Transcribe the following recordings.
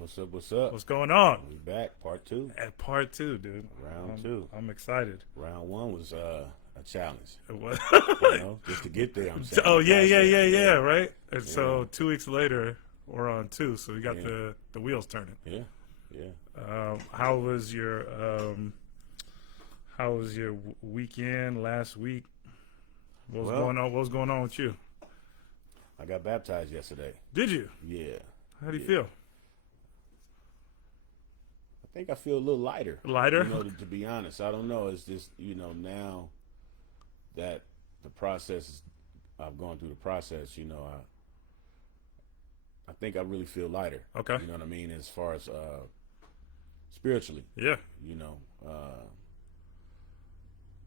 What's up? What's up? What's going on? We back, part two, At part two, dude. round two. I'm excited. Round one was a challenge, What? just to get there. I'm saying. Oh the yeah, yeah, process, yeah, yeah. Right. And yeah, so 2 weeks later, we're on two. So we got yeah, the wheels turning. yeah, yeah. How was your weekend last week? What was Well, going on? What was going on with you? I got baptized yesterday. Did you? Yeah, How do you yeah. feel? I think I feel a little lighter. Lighter? To be honest, I don't know. It's just now that the process is, I've gone through the process. I think I really feel lighter. Okay. You know what I mean? As far as spiritually, Yeah. you know.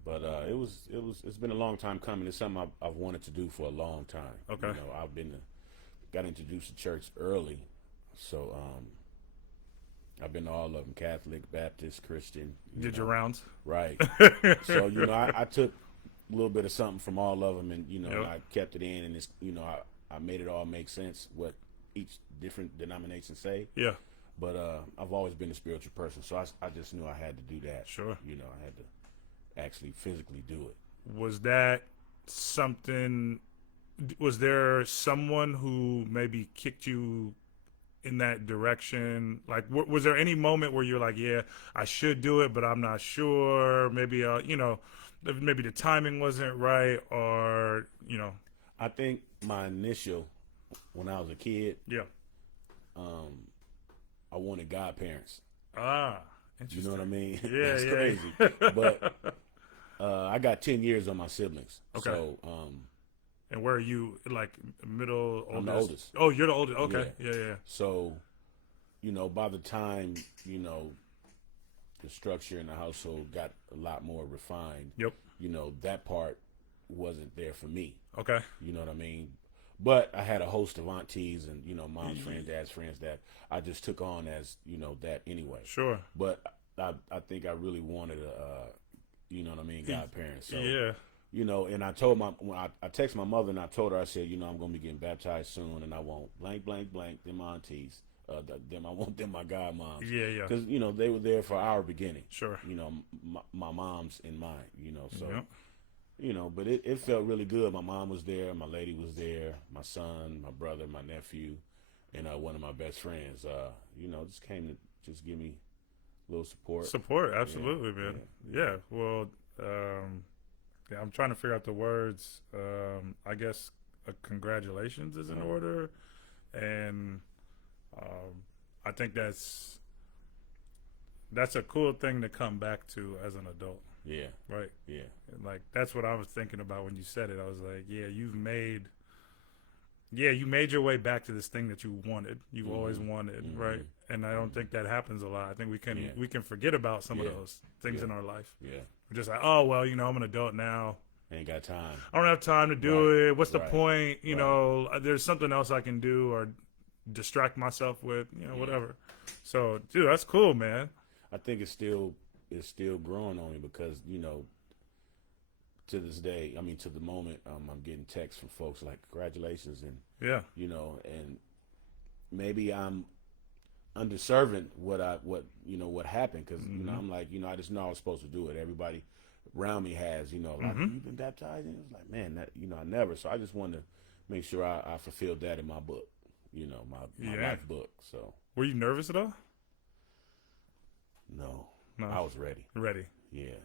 But it's been a long time coming. It's something I've wanted to do for a long time. Okay. I've got introduced to church early, so I've been to all of them: Catholic, Baptist, Christian. Did your rounds? Right. So I took a little bit of something from all of them, and Yep. I kept it in, and it's I made it all make sense what each different denomination say. Yeah. But I've always been a spiritual person, so I just knew I had to do that. Sure. I had to actually physically do it. Was that something? Was there someone who maybe kicked you in that direction? Like, was there any moment where you're like, "Yeah, I should do it, but I'm not sure. Maybe, maybe the timing wasn't right, or I think my initial, when I was a kid, yeah, I wanted godparents. ah, You interesting. know what I mean? Yeah, That's yeah. crazy. But I got 10 years on my siblings. Okay. So And where are you? Like middle, oldest? I'm the oldest. Oh, you're the oldest. Okay, Yeah. yeah. So, by the time, the structure in the household got a lot more refined, Yep. That part wasn't there for me. Okay. You know what I mean? But I had a host of aunties and, mom's friends, dad's friends that I just took on as, that anyway. Sure. But I think I really wanted godparents. So, Yeah. And I told I texted my mother and I told her, I said, I'm going to be getting baptized soon and I want blank, blank, blank, them aunties. I want them my godmoms. Yeah, yeah. Because, they were there for our beginning. Sure. My mom's in mine, so. Yep. But it felt really good. My mom was there, my lady was there, my son, my brother, my nephew, and one of my best friends. Just came to just give me a little support. Support, absolutely, Yeah, man. Yeah. Well, yeah, I'm trying to figure out the words. I guess congratulations is in order, and I think that's a cool thing to come back to as an adult. Yeah. Right. Yeah. And like that's what I was thinking about when you said it. I was like, yeah, you made your way back to this thing that you wanted. You've always wanted, right? And I don't think that happens a lot. I think we can forget about some of those things in our life. Yeah. We're just like, oh well, I'm an adult now. Ain't got time. I don't have time to do it. What's the Right. point? There's something else I can do or distract myself with, whatever. So, dude, that's cool, man. I think it's still growing on me because, to this day, to the moment, I'm getting texts from folks like congratulations and Yeah. And maybe I'm underserving what happened because I'm like I just know I was supposed to do it. Everybody around me has like you've been baptized, and it was like, man, that I never. So I just wanted to make sure I fulfilled that in my book, my life book. So Were you nervous at all? no, No. I was ready. Ready. Yeah,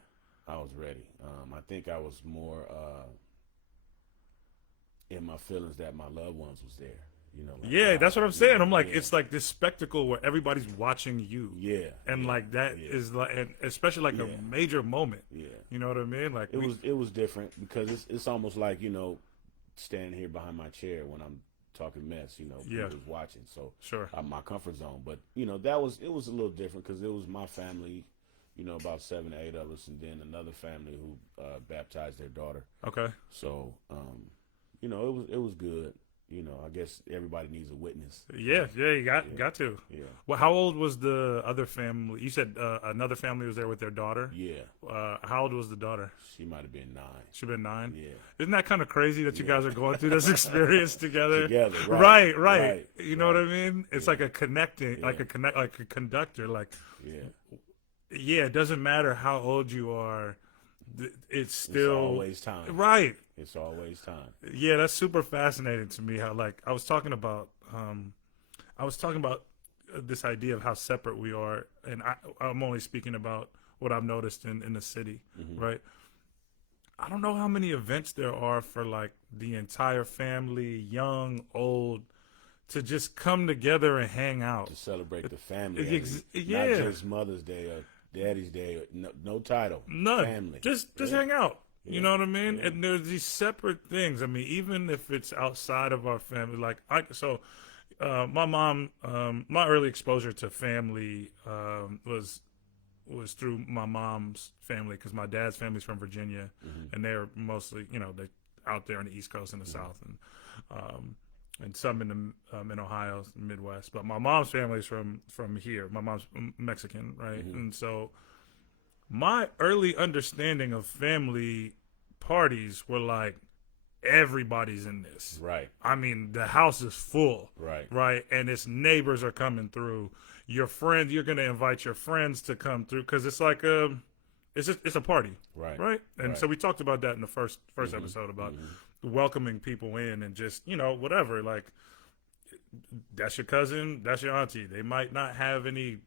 I was ready. I think I was more in my feelings that my loved ones was there. Like, Yeah, that's what I'm saying. I'm like, yeah. it's like this spectacle where everybody's watching you. Yeah, And yeah, like that yeah. is like, and especially like a major moment. Yeah, You know what I mean? Like it was different because it's almost like standing here behind my chair when I'm talking mess. People's watching, so Sure. I'm my comfort zone. But it was a little different because it was my family. About 7 or 8 of us, and then another family who baptized their daughter. Okay. So, it was good. you know, I guess everybody needs a witness. Yeah, you got to. Yeah. Well, how old was the other family? You said another family was there with their daughter. Yeah. How old was the daughter? She might have been 9. She been 9. Yeah. Isn't that kind of crazy that you guys are going through this experience together? Together, Right. You know what I mean? It's like a connecting, like a conductor. Like, Yeah. it doesn't matter how old you are. It's still always time. Right. It's always time. Yeah, that's super fascinating to me. How, like, I was talking about this idea of how separate we are, and I'm only speaking about what I've noticed in the city, right? I don't know how many events there are for like the entire family, young, old, to just come together and hang out. To celebrate the family. Yeah. Not just Mother's Day or Daddy's Day. Or no title. None. Family. Just hang out. You know what I mean? And there's these separate things. I mean, even if it's outside of our family, like my mom, my early exposure to family was through my mom's family, because my dad's family's from Virginia, and they're mostly, you know, they out there in the East Coast and the South, and some in Ohio, Midwest. But my mom's family's from here. My mom's Mexican, right? And so my early understanding of family parties were like, everybody's in this. Right. I mean, the house is full. Right. And its neighbors are coming through. Your friends, you're going to invite your friends to come through, because it's like it's a party. Right. And so we talked about that in the first episode about welcoming people in, and just, you know, whatever, like, that's your cousin, that's your auntie. They might not have any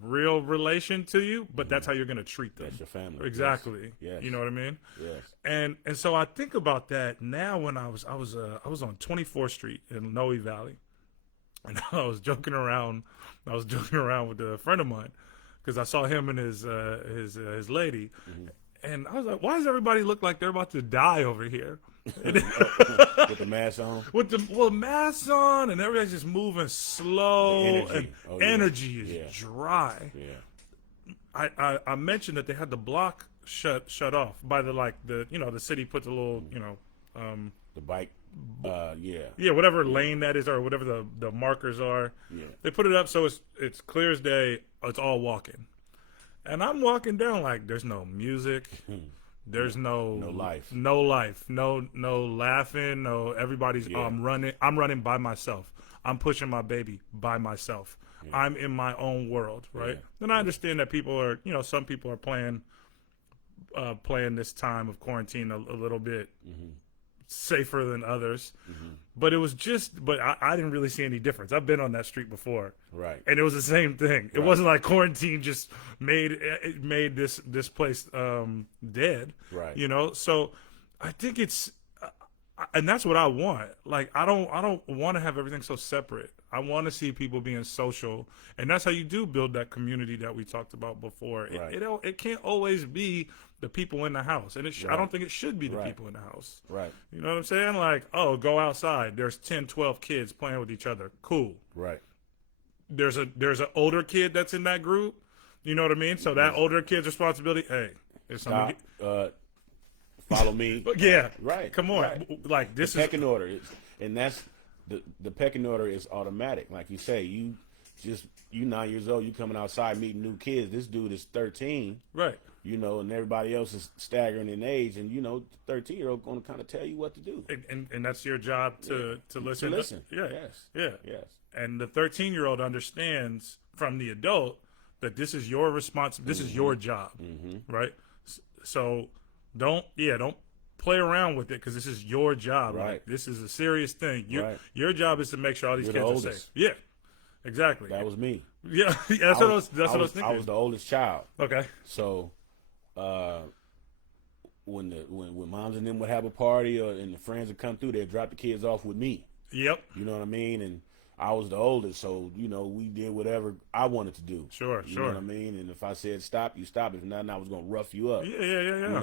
real relation to you, but that's how you're going to treat them. That's your family. Exactly. Yes. You know what I mean? Yes. And so I think about that now. When I was on 24th Street in Noe Valley, and I was joking around with a friend of mine, because I saw him and his lady, and I was like, why does everybody look like they're about to die over here? With the mask on? With the mask on, and everybody's just moving slow, and energy is dry. Yeah. I mentioned that they had the block shut off by the city put the little, The bike. Whatever lane that is, or whatever the markers are. Yeah. They put it up so it's clear as day. It's all walking, and I'm walking down like there's no music. There's no life, no laughing, no everybody's. I'm running by myself. I'm pushing my baby by myself. I'm in my own world, right? And I understand that people are, some people are playing this time of quarantine a little bit safer than others, but it was I didn't really see any difference. I've been on that street before, right? And it was the same thing. It wasn't like quarantine just made this place dead, right? So I think it's and that's what I want. Like, I don't want to have everything so separate. I want to see people being social, and that's how you do build that community that we talked about before. Right. It can't always be the people in the house, and I don't think it should be the people in the house. Right. You know what I'm saying? Like, oh, go outside. There's 10, 12 kids playing with each other. Cool. Right. There's an older kid that's in that group. You know what I mean? So that older kid's responsibility. Hey, it's stop. Follow me. Yeah. Right. Come on. Right. Like, this the pecking order is, and that's the pecking order is automatic. Like you say, you 9 years old, you coming outside meeting new kids. This dude is 13. Right. And everybody else is staggering in age, and 13-year-old going to kind of tell you what to do. And that's your job to listen. To listen. Yeah. Yes. Yeah. Yes. And the 13-year-old understands from the adult that this is your responsibility. This is your job. Right. So don't play around with it, because this is your job. Right. Like, this is a serious thing. Your job is to make sure all these You're kids the are safe. Yeah. Exactly. That was me. Yeah. That's what I was thinking. I was the oldest child. Okay. So, when moms and them would have a party, and the friends would come through, they'd drop the kids off with me. Yep. You know what I mean? And I was the oldest, so we did whatever I wanted to do. Sure. You know what I mean? And if I said stop, you stop. If not, I was gonna rough you up. Yeah. And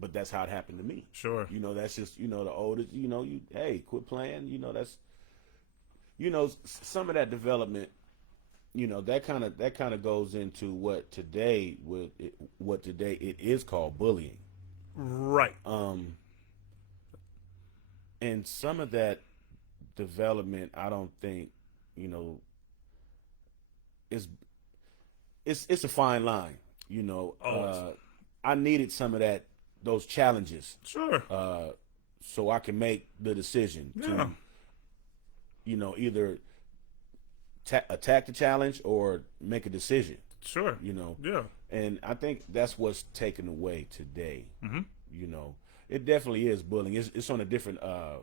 but that's how it happened to me. Sure. That's just the oldest. Hey, quit playing. That's some of that development. That kind of goes into what today it is called bullying. Right. And some of that development, I don't think, you know, is it's a fine line. You know, Oh, I needed some of those challenges, sure. so I can make the decision Yeah, to, either attack the challenge or make a decision. sure. You know, Yeah. and I think that's what's taken away today. Hmm. You know, it definitely is bullying. It's on a different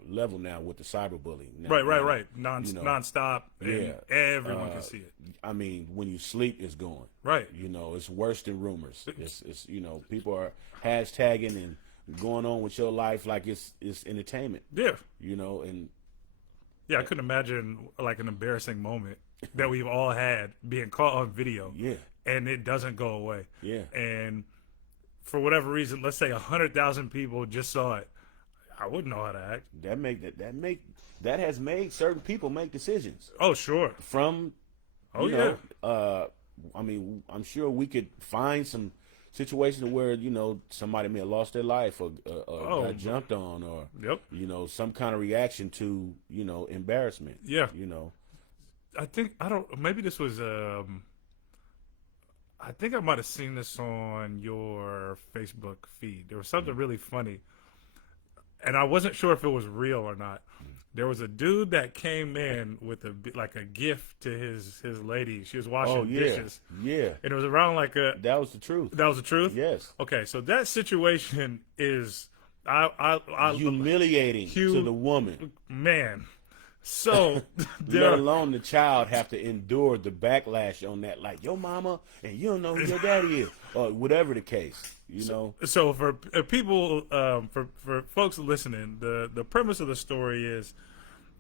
level now with the cyberbullying. Right. You know, Non-stop, and yeah. everyone can see it. I mean, when you sleep, it's going. Right. You know, it's worse than rumors. It's people are hashtagging and going on with your life like it's entertainment. Yeah. You know, and Yeah, I couldn't imagine like an embarrassing moment that we've all had being caught on video, yeah, and it doesn't go away. yeah, And for whatever reason, let's say 100,000 people just saw it. I wouldn't know how to act. that has made certain people make decisions Oh, sure. from. Oh, you know, I mean, I'm sure we could find some situations where somebody may have lost their life or got jumped on or Yep. some kind of reaction to embarrassment. Yeah. You know, I think I don't. Maybe this was. I think I might have seen this on your Facebook feed. There was something really funny, and I wasn't sure if it was real or not. There was a dude that came in with a gift to his lady. She was washing oh yeah, dishes, yeah, and it was around like a. that was the truth. That was the truth. Yes, Okay, so that situation is I humiliating to the woman. man. So Let alone the child have to endure the backlash on that, like your mama and you don't know who your daddy is, or whatever the case. So for people, for folks listening, the premise of the story is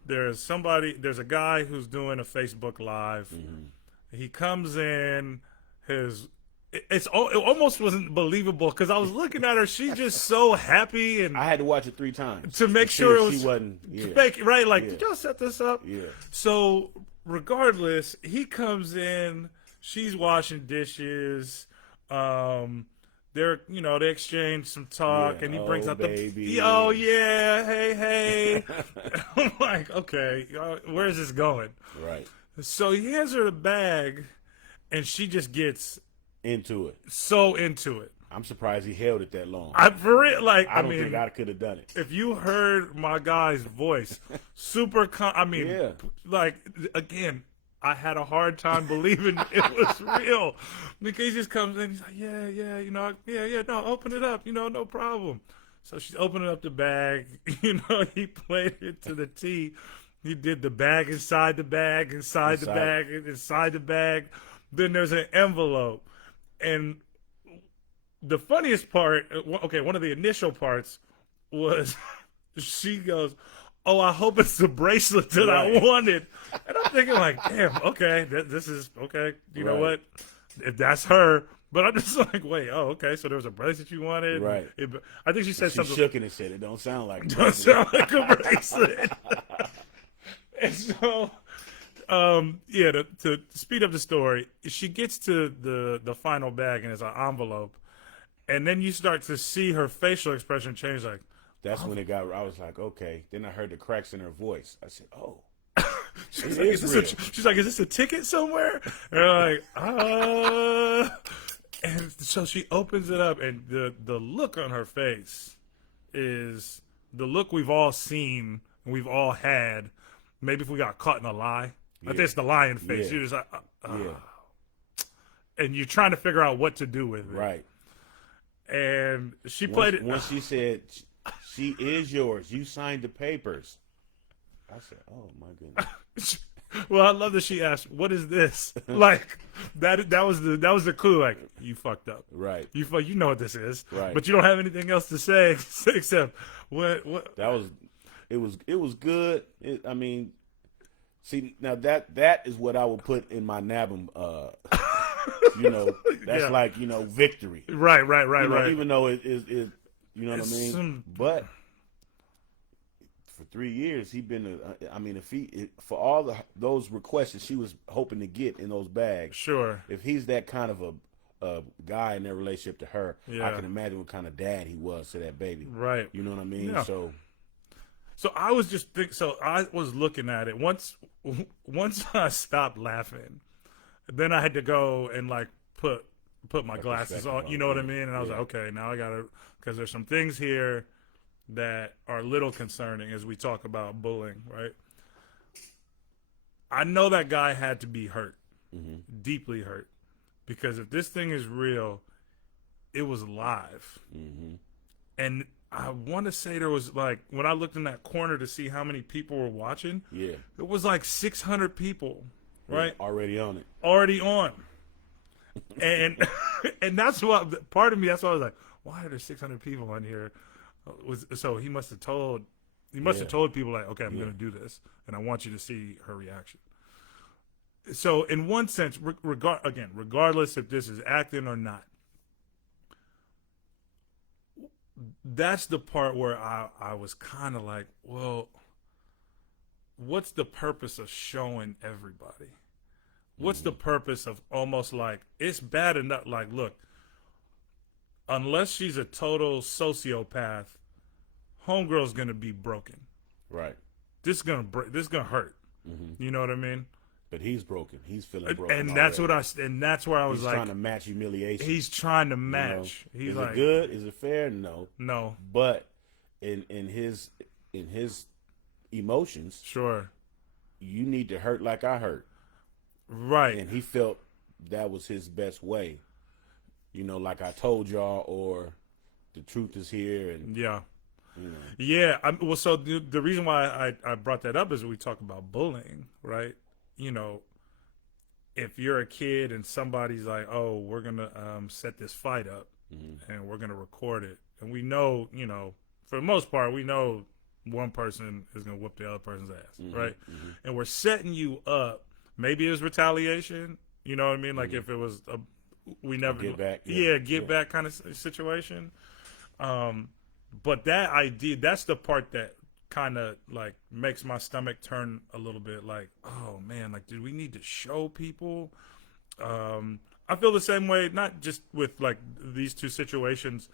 there's a guy who's doing a Facebook Live. Mm-hmm. He comes in, it almost wasn't believable because I was looking at her. She's just so happy, and I had to watch it 3 times to make see sure if it was she wasn't. Yeah, fake, right? Like, Yeah. did y'all set this up? yeah, So regardless, he comes in. She's washing dishes. They exchange some talk, Yeah. and he brings Oh, out baby. oh yeah, hey. I'm like, okay, where's this going? right So he hands her the bag, and she just gets into it. so into it. I'm surprised he held it that long. I for real, like, I don't mean, think I could have done it. if you heard my guy's voice, Yeah. like, again, I had a hard time believing it was real because he just comes in, he's like, yeah, no, open it up, no problem. So she's opening up the bag, he played it to the T. He did the bag inside the bag, inside the bag, inside the bag. Then there's an envelope. And the funniest part, one of the initial parts was she goes, oh, I hope it's the bracelet that I wanted. And I'm thinking like, damn, okay, this is, okay, you know what? If that's her. But I'm just like, wait, okay, so there was a bracelet you wanted? Right. I think she said something. She shook it and said, it don't sound like a Don't bracelet. sound like a bracelet. And so, to speed up the story, she gets to the final bag and it's an envelope. And then you start to see her facial expression change, like, That's when it got. I was like, okay. Then I heard the cracks in her voice. I said, oh, she's like, is this a ticket somewhere? And I'm like, and so she opens it up, and the look on her face is the look we've all seen and we've all had. Maybe if we got caught in a lie. I think it's the lying face. Yeah. You're just like, yeah, and you're trying to figure out what to do with it. right. And she played it. Once she said, she is yours. You signed the papers. I said, oh my goodness. Well, I love that she asked, "What is this?" Like that was the clue. Like, you fucked up. Right. You know what this is. Right. But you don't have anything else to say except what. It was good. I mean, see, now that is what I would put in my NABM. That's like victory. Right. Even though it is, you know what I mean. But for 3 years, he been. For all those requests that she was hoping to get in those bags. Sure. If he's that kind of a guy in their relationship to her, Yeah. I can imagine what kind of dad he was to that baby. Right. You know what I mean? Yeah. So So I was just so I was looking at it once I stopped laughing, then I had to go and like put my glasses on, you know what I mean? And I was like, okay, now I gotta, because there's some things here that are a little concerning as we talk about bullying, right? I know that guy had to be hurt, deeply hurt, because if this thing is real, it was live. And I want to say there was like, when I looked in that corner to see how many people were watching, it was like 600 people, right? Already on it. Already on. And and that's what, part of me, that's why I was like, why are there 600 people on here? So he must have told people like, okay, I'm going to do this, and I want you to see her reaction. So in one sense, regardless if this is acting or not, that's the part where I was kind of like, well, what's the purpose of showing everybody? What's the purpose of almost like, it's bad enough, like, look, unless she's a total sociopath, homegirl's gonna be broken. Right. This is gonna hurt. You know what I mean? But he's broken. He's feeling broken. And that's already. that's where I was he's like, trying to match humiliation. he's trying to match. You know? He's is like, it good? Is it fair? No. No. But in his emotions, Sure, you need to hurt like I hurt. right. And he felt that was his best way. You know, like I told y'all, or the truth is here, and Yeah. you know. Yeah. Well, so the reason why I brought that up is we talk about bullying, right? You know, if you're a kid and somebody's like, oh, we're going to set this fight up and we're going to record it. And we know, you know, for the most part, we know one person is going to whoop the other person's ass, right? And we're setting you up. Maybe it was retaliation. You know what I mean? Like if it was we never get back. Get back kind of situation. But that idea, that's the part that kind of like makes my stomach turn a little bit like, oh man, like, do we need to show people? I feel the same way, not just with like these two situations.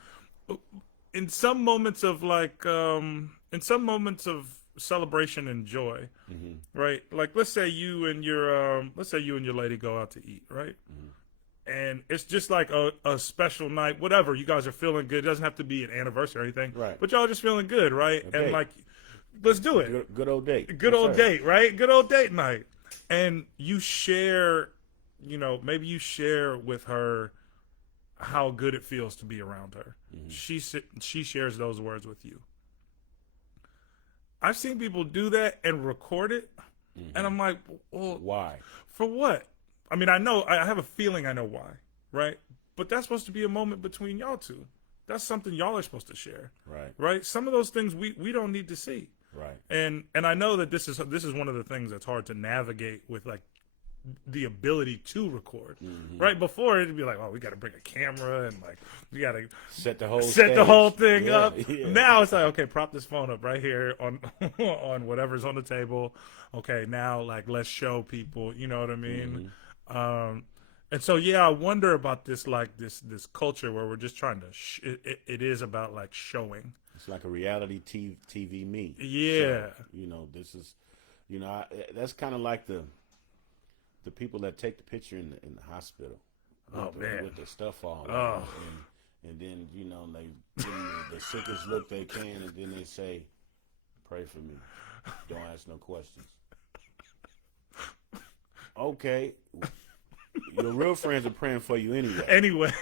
In some moments of like, in some moments of celebration and joy, right? Like, let's say you and your lady go out to eat, right? And it's just like a special night, whatever. You guys are feeling good. It doesn't have to be an anniversary or anything, Right. but y'all just feeling good, right? Okay. And like, let's do it. Good old date. Good old date, right? Good old date night. And you share, you know, maybe you share with her how good it feels to be around her. She shares those words with you. I've seen people do that and record it, and I'm like, well, why? For what? I mean, I have a feeling I know why, right? But that's supposed to be a moment between y'all two. That's something y'all are supposed to share, right? Some of those things we don't need to see. Right. And I know that this is one of the things that's hard to navigate with, like, the ability to record. Right before, it'd be like, oh, we got to bring a camera and like we got to set the whole thing up. Yeah. Now it's like, okay, prop this phone up right here on on whatever's on the table. Okay, now like let's show people. You know what I mean? And so yeah, I wonder about this, like this culture where we're just trying to. It is about like showing. It's like a reality TV me. Yeah. So, you know, this is, you know, that's kind of like the people that take the picture in the hospital. With the stuff all over. And then, you know, they give you the sickest look they can, and then they say, pray for me. Don't ask no questions. Okay. Your real friends are praying for you anyway.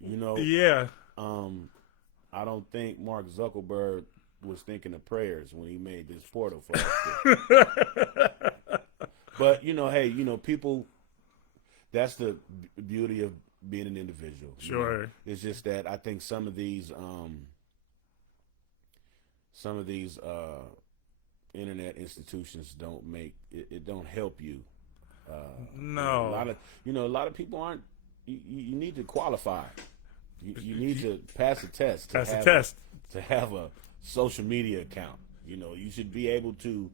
You know? Yeah. I don't think Mark Zuckerberg was thinking of prayers when he made this portal for us. But, you know, hey, you know, people, that's the beauty of being an individual. Sure. You know? It's just that I think some of these internet institutions don't make it don't help you. No. A lot of people aren't, you need to qualify. You need to pass a test. To have a social media account. You know, you should be able to,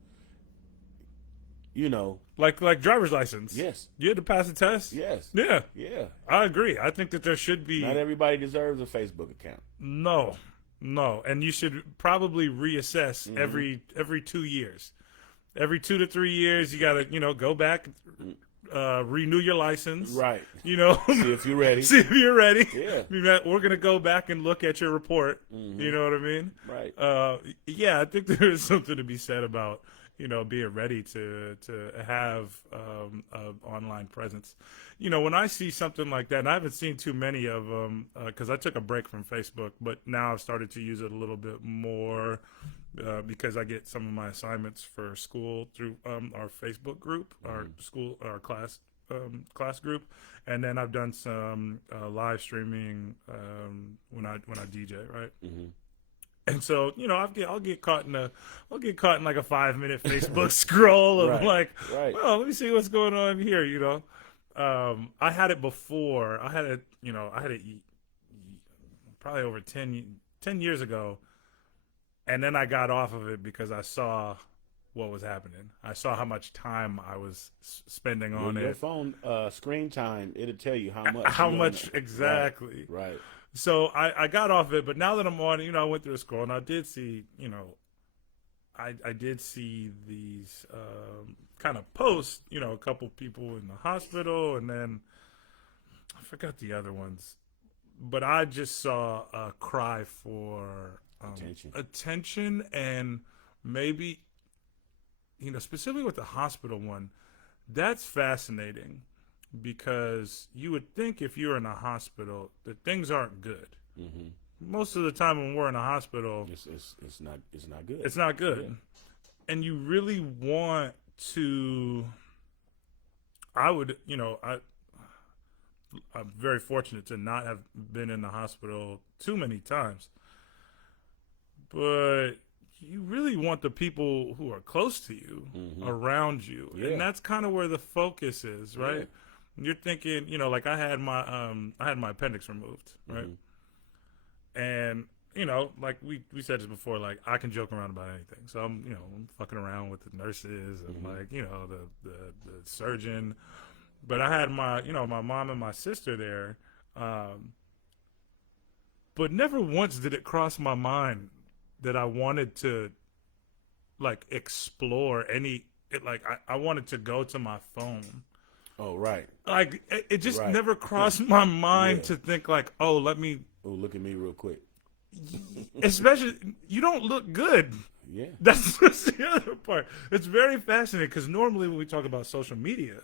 you know, like driver's license. Yes. You had to pass a test. Yes. Yeah. Yeah. I agree. I think that there should be. Not everybody deserves a Facebook account. No. No, and you should probably reassess every 2 years. Every 2 to 3 years, you gotta go back, renew your license. Right. You know, See if you're ready. see if you're ready. Yeah. We're gonna go back and look at your report. You know what I mean? Right. Yeah, I think there is something to be said about being ready to have an online presence. When I see something like that, and I haven't seen too many of them because I took a break from Facebook, but now I've started to use it a little bit more because I get some of my assignments for school through our Facebook group, our class group, and then I've done some live streaming when I DJ, right? And so, I'll get caught in like a 5-minute Facebook scroll of Right. well, let me see what's going on here. I had it before. I had it probably over 10 years ago, and then I got off of it because I saw what was happening. I saw how much time I was spending on Your it. phone screen time, it'll tell you how much. How much exactly? Right. So I got off it, but now that I'm on, I went through a scroll and I did see, I did see these kind of posts, a couple people in the hospital, and then I forgot the other ones, but I just saw a cry for attention, and maybe, specifically with the hospital one, that's fascinating. Because you would think if you're in a hospital that things aren't good. Most of the time when we're in a hospital, it's not good. It's not good, and you really want to. I'm very fortunate to not have been in the hospital too many times, but you really want the people who are close to you around you, and that's kind of where the focus is, right? Yeah. You're thinking, like I had my appendix removed, right? And like we said this before, like I can joke around about anything. So I'm fucking around with the nurses and like the surgeon. But I had my my mom and my sister there, but never once did it cross my mind that I wanted to like explore I wanted to go to my phone. Oh, right. Like, it just never crossed my mind to think, like, let me... Oh, look at me real quick. Especially, you don't look good. Yeah. That's the other part. It's very fascinating, because normally when we talk about social media,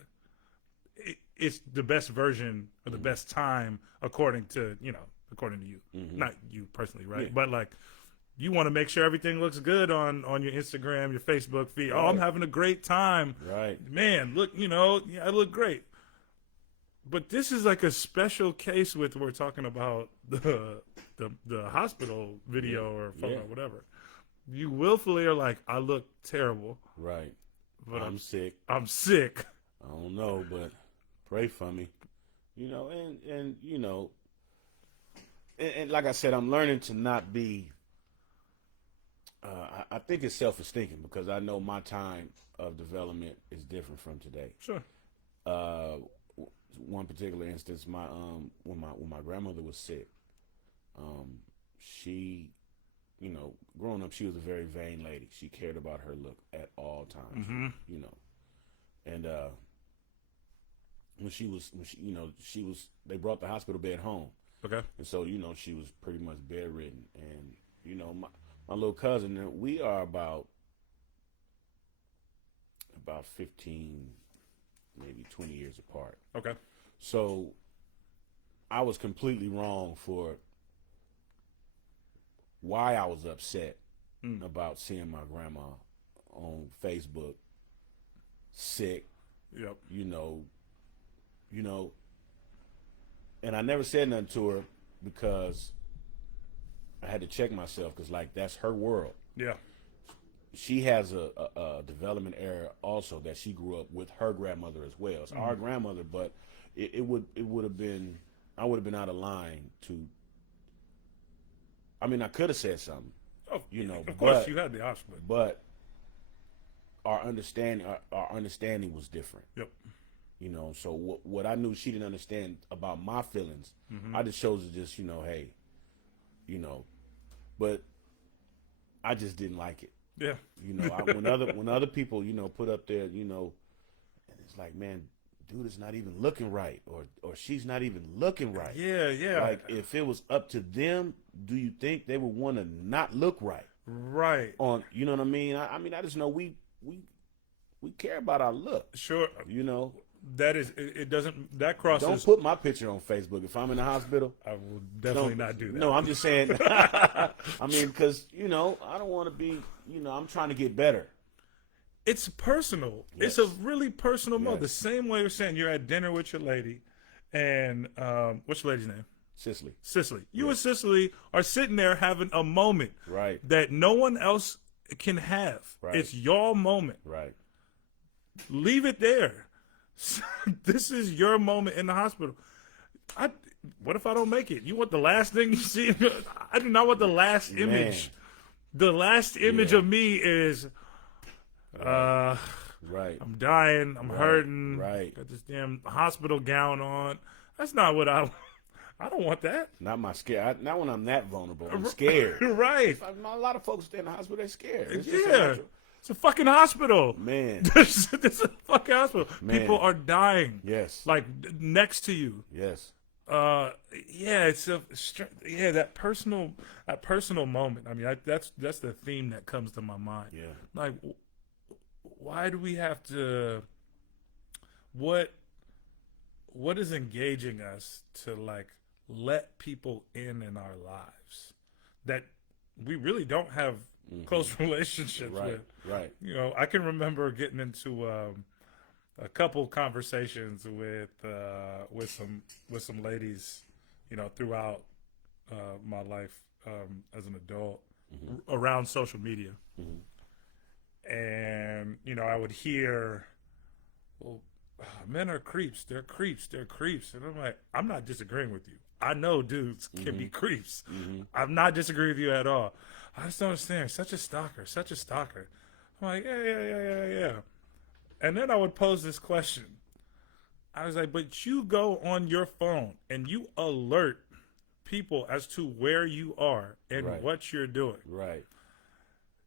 it's the best version or the best time according to you. Not you personally, right? Yeah. But, like, you want to make sure everything looks good on your Instagram, your Facebook feed. Right. Oh, I'm having a great time. Right. Man, look, I look great. But this is like a special case with we're talking about the hospital video or photo or whatever. You willfully are like, I look terrible. Right. But I'm sick. I'm sick. I don't know, but pray for me. And like I said, I'm learning to not be I think it's self-esteem because I know my time of development is different from today. Sure. One particular instance, when my grandmother was sick, she, growing up, she was a very vain lady. She cared about her look at all times. And they brought the hospital bed home. Okay. And so she was pretty much bedridden, and my little cousin, we are about 15, maybe 20 years apart. Okay. So I was completely wrong for why I was upset about seeing my grandma on Facebook sick. Yep. And I never said nothing to her because I had to check myself because, like, that's her world. Yeah. She has a development era also that she grew up with her grandmother as well. It's our grandmother, but it would have been, I would have been out of line to. I mean, I could have said something. Oh, of course, you had the option. But our understanding was different. Yep. So what I knew she didn't understand about my feelings, I just chose to just, hey, but I just didn't like it. Yeah. You know, when other people, you know, put up there, you know, and it's like, man, dude is not even looking right, or she's not even looking right. Yeah, yeah. Like, if it was up to them, do you think they would want to not look right? Right. On, you know what I mean? I mean, I just know we care about our look. Sure. You know, That is, it doesn't, that crosses. don't put my picture on Facebook if I'm in the hospital. I will definitely not do that. No, I'm just saying. I mean, because, you know, I don't want to be, you know, I'm trying to get better. It's personal. Yes. It's a really personal moment. Yes. The same way you're saying you're at dinner with your lady, and what's your lady's name? Cicely. Cicely. You and Cicely are sitting there having a moment Right. that no one else can have. Right. It's your moment. Right. Leave it there. This is your moment in the hospital. What if I don't make it? You want the last thing you see? I do not want the last image. The last image of me is, Right. I'm dying. I'm hurting. Right. Got this damn hospital gown on. That's not what I don't want that. Not my scare. Not when I'm that vulnerable. I'm scared. Right. A lot of folks stay in the hospital. They're scared. It's just Yeah. It's a fucking hospital. Man. This is a fucking hospital. Man. People are dying. Yes. Like next to you. Yes. Yeah, it's that personal moment. I mean, that's the theme that comes to my mind. Yeah. Like, why do we have to? What is engaging us to like let people in our lives that we really don't have close relationships with? Right. You know, I can remember getting into a couple conversations with some ladies, you know, throughout my life as an adult around social media, and you know, I would hear, well, men are creeps. They're creeps. They're creeps. And I'm like, I'm not disagreeing with you. I know dudes can be creeps. I'm not disagreeing with you at all. I just don't understand. Such a stalker. Such a stalker. I'm like, yeah. And then I would pose this question. I was like, but you go on your phone and you alert people as to where you are and what you're doing. Right.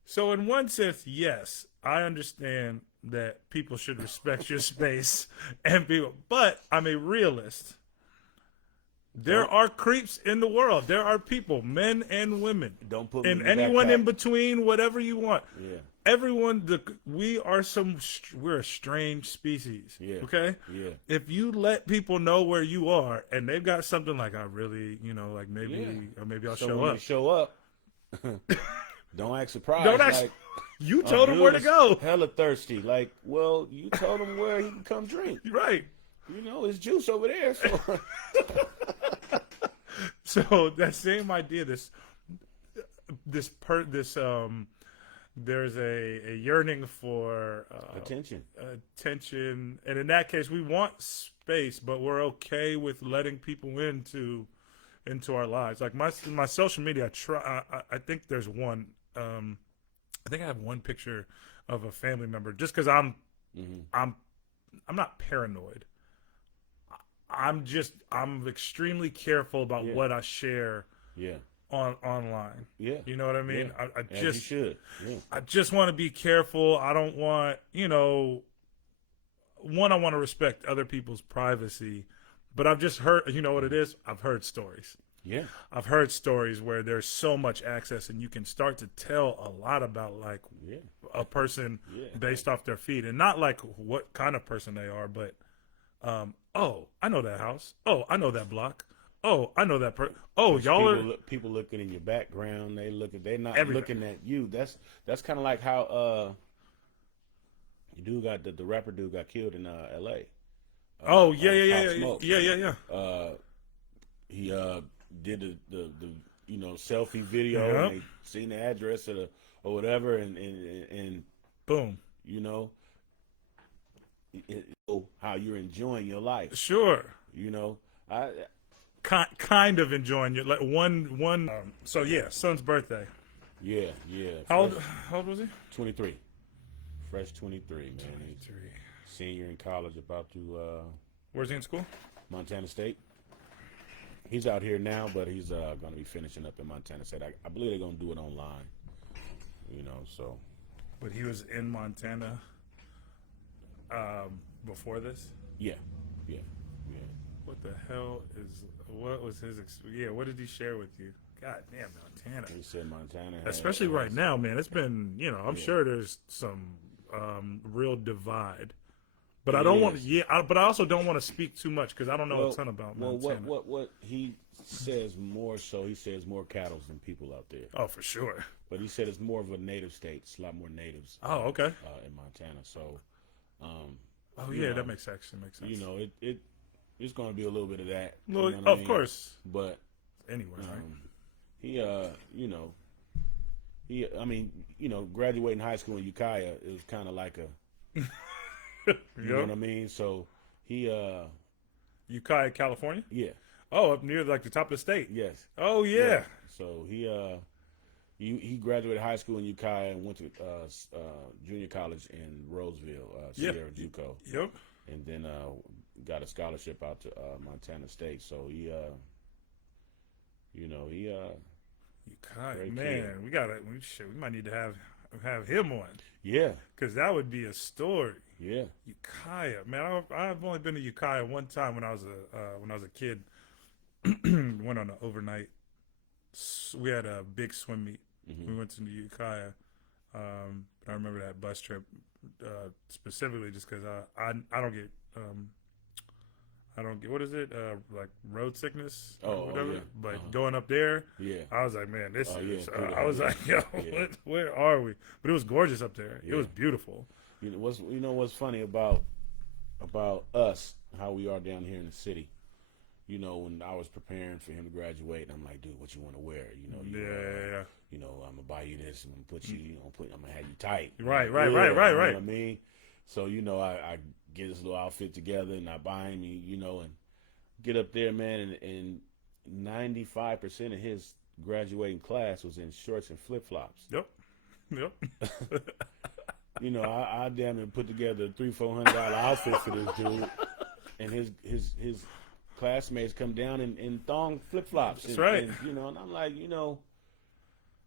So in one sense, yes, I understand that people should respect your space and people, but I'm a realist. There are creeps in the world. There are people, men and women. Don't put me and in the anyone backpack. in between, whatever you want. Yeah. Everyone, we're a strange species. Yeah. Okay. Yeah. If you let people know where you are, and they've got something like, I really, you know, like maybe, or maybe I'll So show when up. you show up, don't act surprised. Don't act. Like, You told him where to dude go. is hella thirsty. Like, well, you told him where he can come drink. Right. You know, it's juice over there. So. So that same idea, there's a yearning for Attention, and in that case, we want space, but we're okay with letting people into our lives. Like my social media, I think there's one. I think I have one picture of a family member, just because I'm not paranoid. I'm extremely careful about what I share online. Yeah. You know what I mean? Yeah. I As just you should. Yeah. I just want to be careful. I don't want, you know, I want to respect other people's privacy, but I've just heard, you know what it is? I've heard stories. Yeah. I've heard stories where there's so much access and you can start to tell a lot about like a person based off their feed, and not like what kind of person they are, but oh, I know that house. Oh, I know that block. Oh, I know that person. Oh, y'all people looking in your background. They're not everywhere. looking at you. That's kind of like how the rapper dude got killed in L.A. Oh Pop yeah. Smoke. Yeah. He did the you know, selfie video. And they seen the address or whatever, and boom. You know, how you're enjoying your life. Sure. You know, kind of enjoying your like one. So yeah, son's birthday. Yeah. How old was he? 23. Fresh 23, man. 23. Senior in college, about to Where's he in school? Montana State. He's out here now, but he's going to be finishing up in Montana State. I believe they're going to do it online. So. But he was in Montana before this? Yeah. What the hell what was his, what did he share with you? God damn, Montana. He said Montana. Especially right now, man. It's been, I'm sure there's some real divide. But I don't want, but I also don't want to speak too much because I don't know a ton about Montana. What he says more so, he says more cattle than people out there. Oh, for sure. But he said it's more of a native state. It's a lot more natives. Oh, okay. In Montana, so. That makes sense. It's going to be a little bit of that. Well, of course. But anyway, graduating high school in Ukiah is kind of like a, you know what I mean? So he, Ukiah, California? Yeah. Oh, up near like the top of the state. Yes. Oh, yeah. So he graduated high school in Ukiah and went to junior college in Roseville, Sierra JUCO. Yep. And then got a scholarship out to Montana State. So he Ukiah, man, we might need to have him on. Yeah. Because that would be a story. Yeah. Ukiah, man, I've only been to Ukiah one time when I was a kid. Went on an overnight. We had a big swim meet. Mm-hmm. We went to Ukiah. I remember that bus trip specifically just because I don't get what is it like road sickness or whatever. Yeah. But going up there, I was like, man, this is. I was like, yo, where are we? But it was gorgeous up there. Yeah. It was beautiful. What's funny about us, how we are down here in the city. When I was preparing for him to graduate, I'm like, dude, what you want to wear? I'm gonna buy you this. I'm gonna put you. I'm gonna have you tight. Right. You know what I mean? So I get this little outfit together and I buy him, and get up there, man, and 95% of his graduating class was in shorts and flip flops. Yep. I damn near put together a $300-400 outfit for this dude, and his classmates come down in thong flip flops. That's right. And I'm like,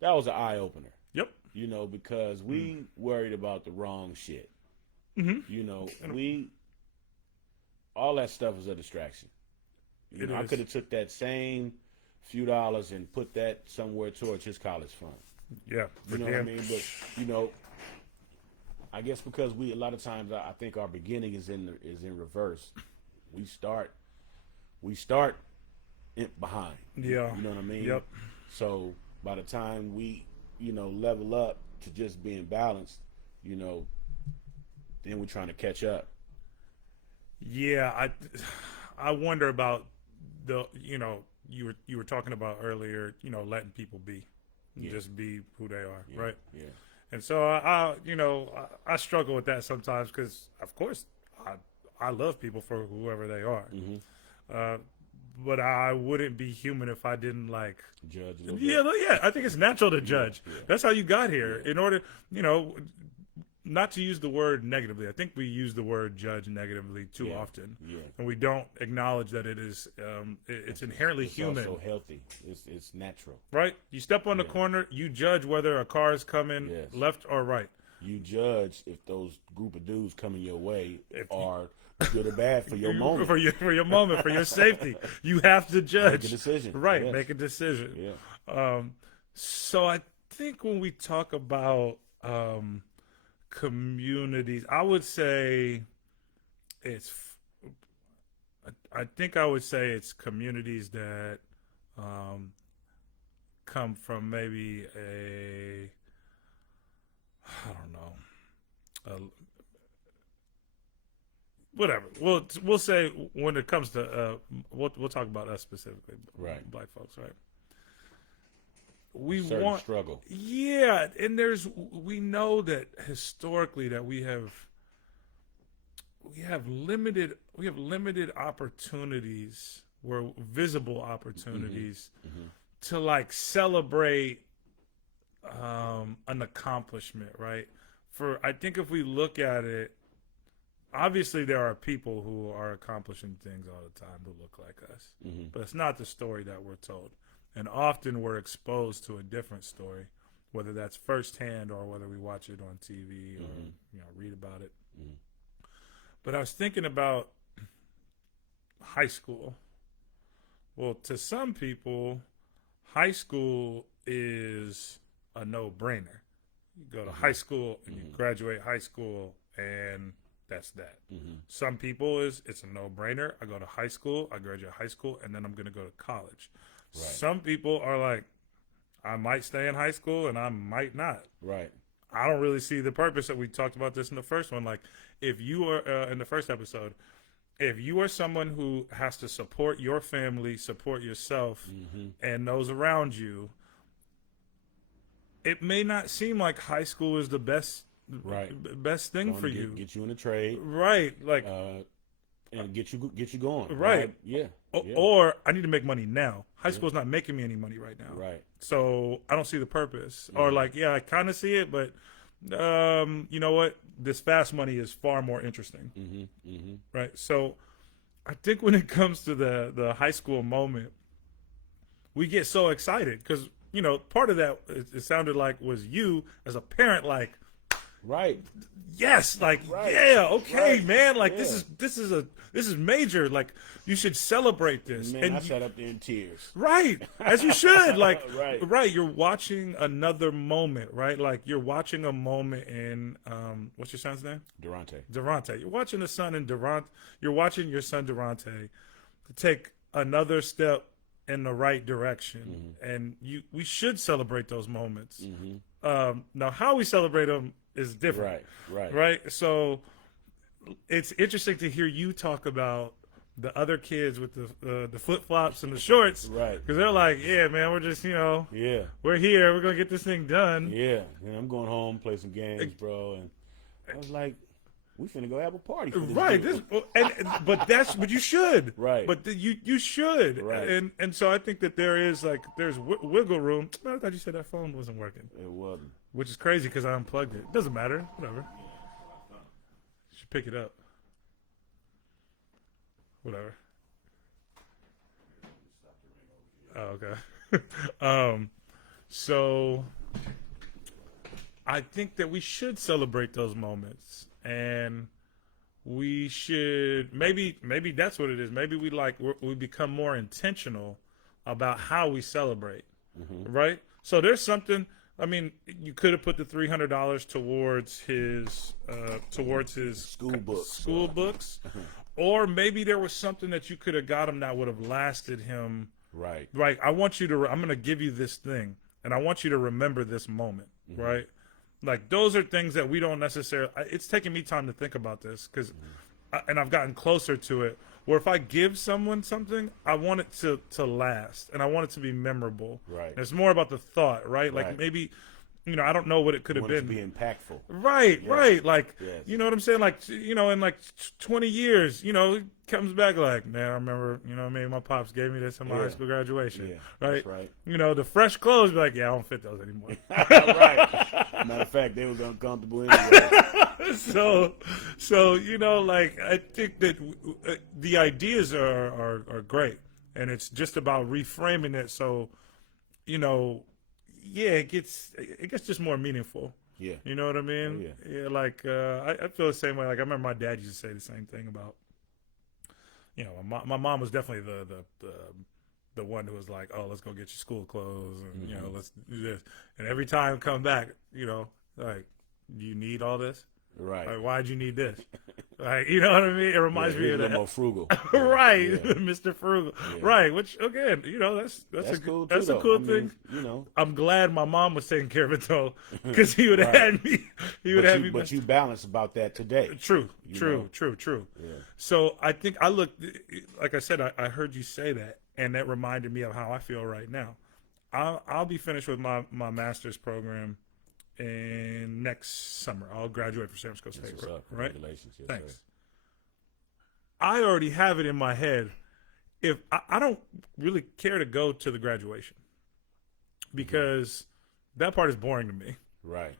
that was an eye opener. Yep. Because we worried about the wrong shit. Mm-hmm. All that stuff was a distraction. I could have took that same few dollars and put that somewhere towards his college fund. Yeah. What I mean? But I guess because a lot of times I think our beginning is in reverse. We start behind. Yeah. You know what I mean? Yep. So by the time we, level up to just being balanced, then we're trying to catch up. Yeah, I wonder about you were talking about earlier, letting people be, just be who they are, right? Yeah. And so I struggle with that sometimes because of course I love people for whoever they are. Mm-hmm. But I wouldn't be human if I didn't judge a little bit. Yeah, I think it's natural to judge. Yeah. That's how you got here. In order, not to use the word negatively. I think we use the word judge negatively too often. Yeah. And we don't acknowledge that it is it's inherently human. It's also healthy. It's natural. Right? You step on the corner, you judge whether a car is coming left or right. You judge if those group of dudes coming your way are good or bad for your moment. For your moment, for your safety. You have to judge. Make a decision. Right, yes. Make a decision. Yeah. So I think when we talk about communities, I would say it's communities that come from maybe whatever. We'll say when it comes to we'll talk about us specifically, right? Black folks, right? Certain struggle. Yeah, and we know that historically that we have limited opportunities, visible opportunities to celebrate an accomplishment, right? I think if we look at it, obviously there are people who are accomplishing things all the time who look like us, but it's not the story that we're told. And often we're exposed to a different story, whether that's firsthand or whether we watch it on TV or read about it. But I was thinking about high school. Well, to some people, high school is a no-brainer. You go to high school and you graduate high school, and that's that. Some people it's a no-brainer. I go to high school, I graduate high school, and then I'm going to go to college. Right. Some people are like, I might stay in high school and I might not. Right. I don't really see the purpose that we talked about this in the first one. Like, if you are in the first episode, if you are someone who has to support your family, support yourself, and those around you, it may not seem like high school is the best thing for you. Get you in a trade, right? Like, and get you going, right? Yeah. Or I need to make money now. High school's not making me any money right now, right? So I don't see the purpose. Or like, I kind of see it, but you know what? This fast money is far more interesting, right? So I think when it comes to the high school moment, we get so excited because part of that it sounded like was you as a parent, like, right, yes, like, yeah, okay, man, like this is major, like you should celebrate this. Man, and I sat up there in tears, right, as you should, like, right, you're watching another moment, right? Like you're watching a moment in what's your son's name? Durante. You're watching the son in Durante. You're watching your son Durante take another step in the right direction, and we should celebrate those moments. Now, how we celebrate them is different, right. So it's interesting to hear you talk about the other kids with the flip flops and the shorts, right? Because they're like, yeah, man, we're just we're here, we're gonna get this thing done. Yeah, I'm going home, play some games, bro. And I was like, we finna go have a party for this right dude. But you should, right, but you should, right. And so I think that there's wiggle room. I thought you said that phone wasn't working. It wasn't, which is crazy because I unplugged it. Doesn't matter, whatever. You should pick it up, whatever. Oh, okay. So I think that we should celebrate those moments. And we should maybe that's what it is. Maybe we become more intentional about how we celebrate, right? So there's something. I mean, you could have put the $300 towards his school books, or maybe there was something that you could have got him that would have lasted him. Right. Right. I'm going to give you this thing, and I want you to remember this moment, right? Like, those are things that we don't necessarily. It's taking me time to think about this because, and I've gotten closer to it. Where if I give someone something, I want it to last, and I want it to be memorable. Right. And it's more about the thought, right? Like maybe, I don't know what it could have been. To be impactful. Right. Yes. Right. Like, you know what I'm saying? Like, in like 20 years, he comes back like, man, I remember, my pops gave me this in my high school graduation. Yeah. Right. That's right. The fresh clothes, be like, yeah, I don't fit those anymore. Right. Matter of fact, they was uncomfortable anyway. So like, I think that the ideas are great, and it's just about reframing it. So, it gets just more meaningful. Yeah. You know what I mean? Oh, yeah. Like, I feel the same way. Like, I remember my dad used to say the same thing about, my mom was definitely the one who was like, oh, let's go get your school clothes, and, let's do this. And every time I come back, like, do you need all this? Right. Like, why'd you need this? Like, you know what I mean? It reminds me of that. More frugal. Right. Yeah. Mr. Frugal. Yeah. Right. Which, again, that's cool that's a cool thing. I'm glad my mom was taking care of it, though, because he would have had me. But you balance about that today. True. Yeah. So I think like I said, I heard you say that, and that reminded me of how I feel right now. I'll be finished with my master's program in next summer. I'll graduate from San Francisco State. Right? Congratulations. Yes, thanks. Sir. I already have it in my head. If I don't really care to go to the graduation because that part is boring to me. Right.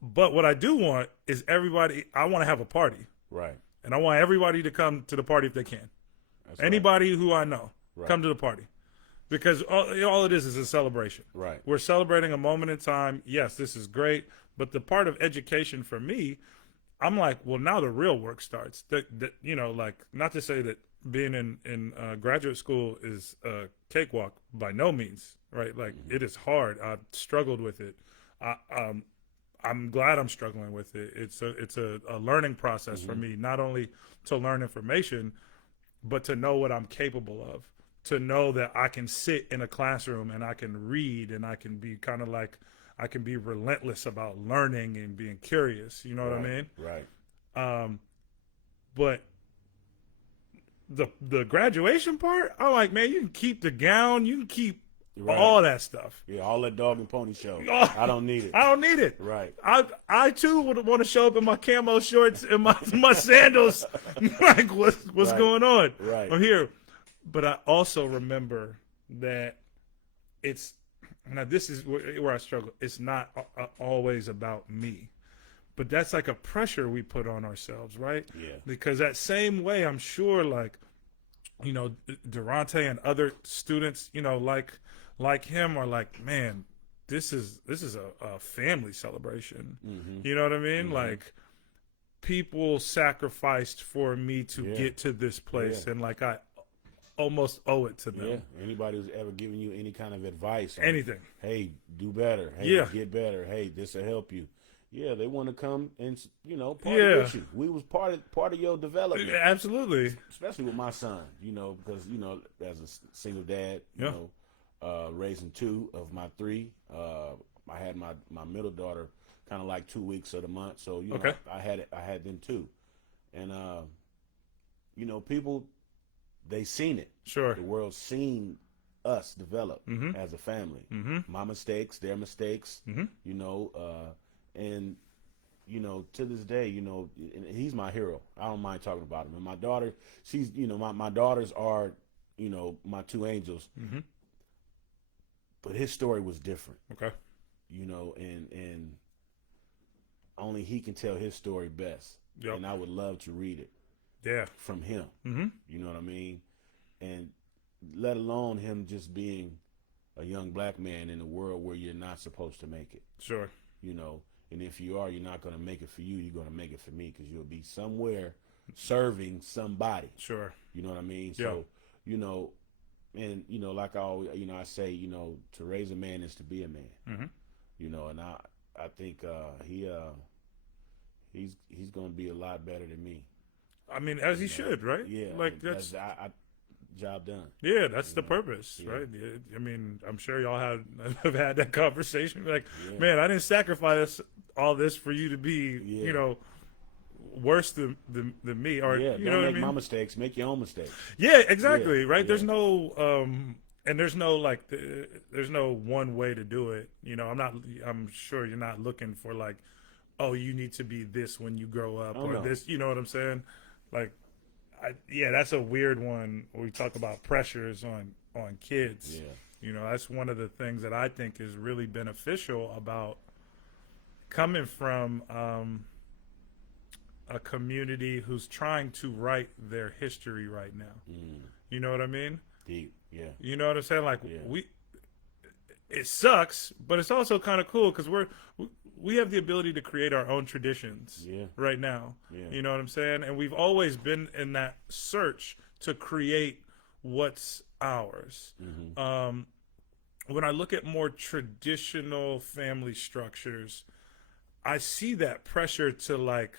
But what I do want is I want to have a party. Right. and I want everybody to come to the party if they can. That's Anybody who I know, Right. come to the party. Because all it is a celebration. Right. We're celebrating a moment in time. Yes, this is great. But the part of education for me, I'm like, well, now the real work starts. That you know, like, not to say that being in graduate school is a cakewalk, by no means, right? Like, it is hard. I've struggled with it. I'm glad I'm struggling with it. It's a learning process for me, not only to learn information, but to know what I'm capable of. To know that I can sit in a classroom and I can read and I can be kind of like, I can be relentless about learning and being curious. You know what I mean? Right. But the graduation part, I'm like, man, you can keep the gown, you can keep all that stuff. Yeah, all that dog and pony show. Oh, I don't need it. I don't need it. Right. I too would want to show up in my camo shorts and my sandals. Like, what's Right. going on? Right. I'm here. But I also remember that it's, now this is where I struggle. It's not always about me. But that's like a pressure we put on ourselves, right? Yeah. Because that same way, I'm sure, like, you know, Durante and other students, you know, like him are like, man, this is a family celebration. Mm-hmm. You know what I mean? Mm-hmm. Like, people sacrificed for me to Yeah. get to this place, Yeah. and like, I almost owe it to them. Yeah. Anybody who's ever given you any kind of advice, on, Anything. hey, do better. Hey, Yeah. get better. Hey, this will help you. Yeah, they want to come and, you know, party Yeah. with you. We was part of your development. Absolutely. Especially with my son, you know, because, you know, as a single dad, you Yeah. know, raising two of my three. I had my middle daughter kind of like 2 weeks of the month, so you know, Okay. I had them too, and you know, people, they seen it. Sure. The world seen us develop Mhm. as a family. Mm-hmm. My mistakes, their mistakes, Mm-hmm. you know, and you know, to this day, you know, and he's my hero. I don't mind talking about him. And my daughter, she's, you know, my daughters are, you know, my two angels. Mm-hmm. But his story was different, Okay. you know, and only he can tell his story best. Yep. And I would love to read it Yeah. from him. Mm-hmm. You know what I mean? And let alone him just being a young black man in a world where you're not supposed to make it, Sure. you know. And if you are, you're not going to make it for you. You're going to make it for me, because you'll be somewhere serving somebody. Sure. You know what I mean? Yeah. So, you know, and, you know, like I always, you know, I say, you know, to raise a man is to be a man. Mm-hmm. You know, and I think he's going to be a lot better than me. I mean, as he should, right? Yeah. Like, that's job done. yeah, that's the know, purpose, yeah. right? I mean, I'm sure y'all have had that conversation. Like, Yeah. man, I didn't sacrifice all this for you to be, Yeah. you know, worse than me, or Yeah, you don't know what I make mean? my mistakes. Make your own mistakes. Yeah, exactly. Yeah, Right. yeah. There's no and there's no like there's no one way to do it. You know, I'm sure you're not looking for like, oh, you need to be this when you grow up, Oh, or no. this. You know what I'm saying? Like, yeah, that's a weird one where we talk about pressures on kids. Yeah. You know, that's one of the things that I think is really beneficial about coming from a community who's trying to write their history right now. Mm, You know what I mean? deep. Yeah. You know what I'm saying? Like, Yeah. it sucks, but it's also kind of cool because we have the ability to create our own traditions Yeah. right now. Yeah. You know what I'm saying? And we've always been in that search to create what's ours. Mm-hmm. When I look at more traditional family structures, I see that pressure to like,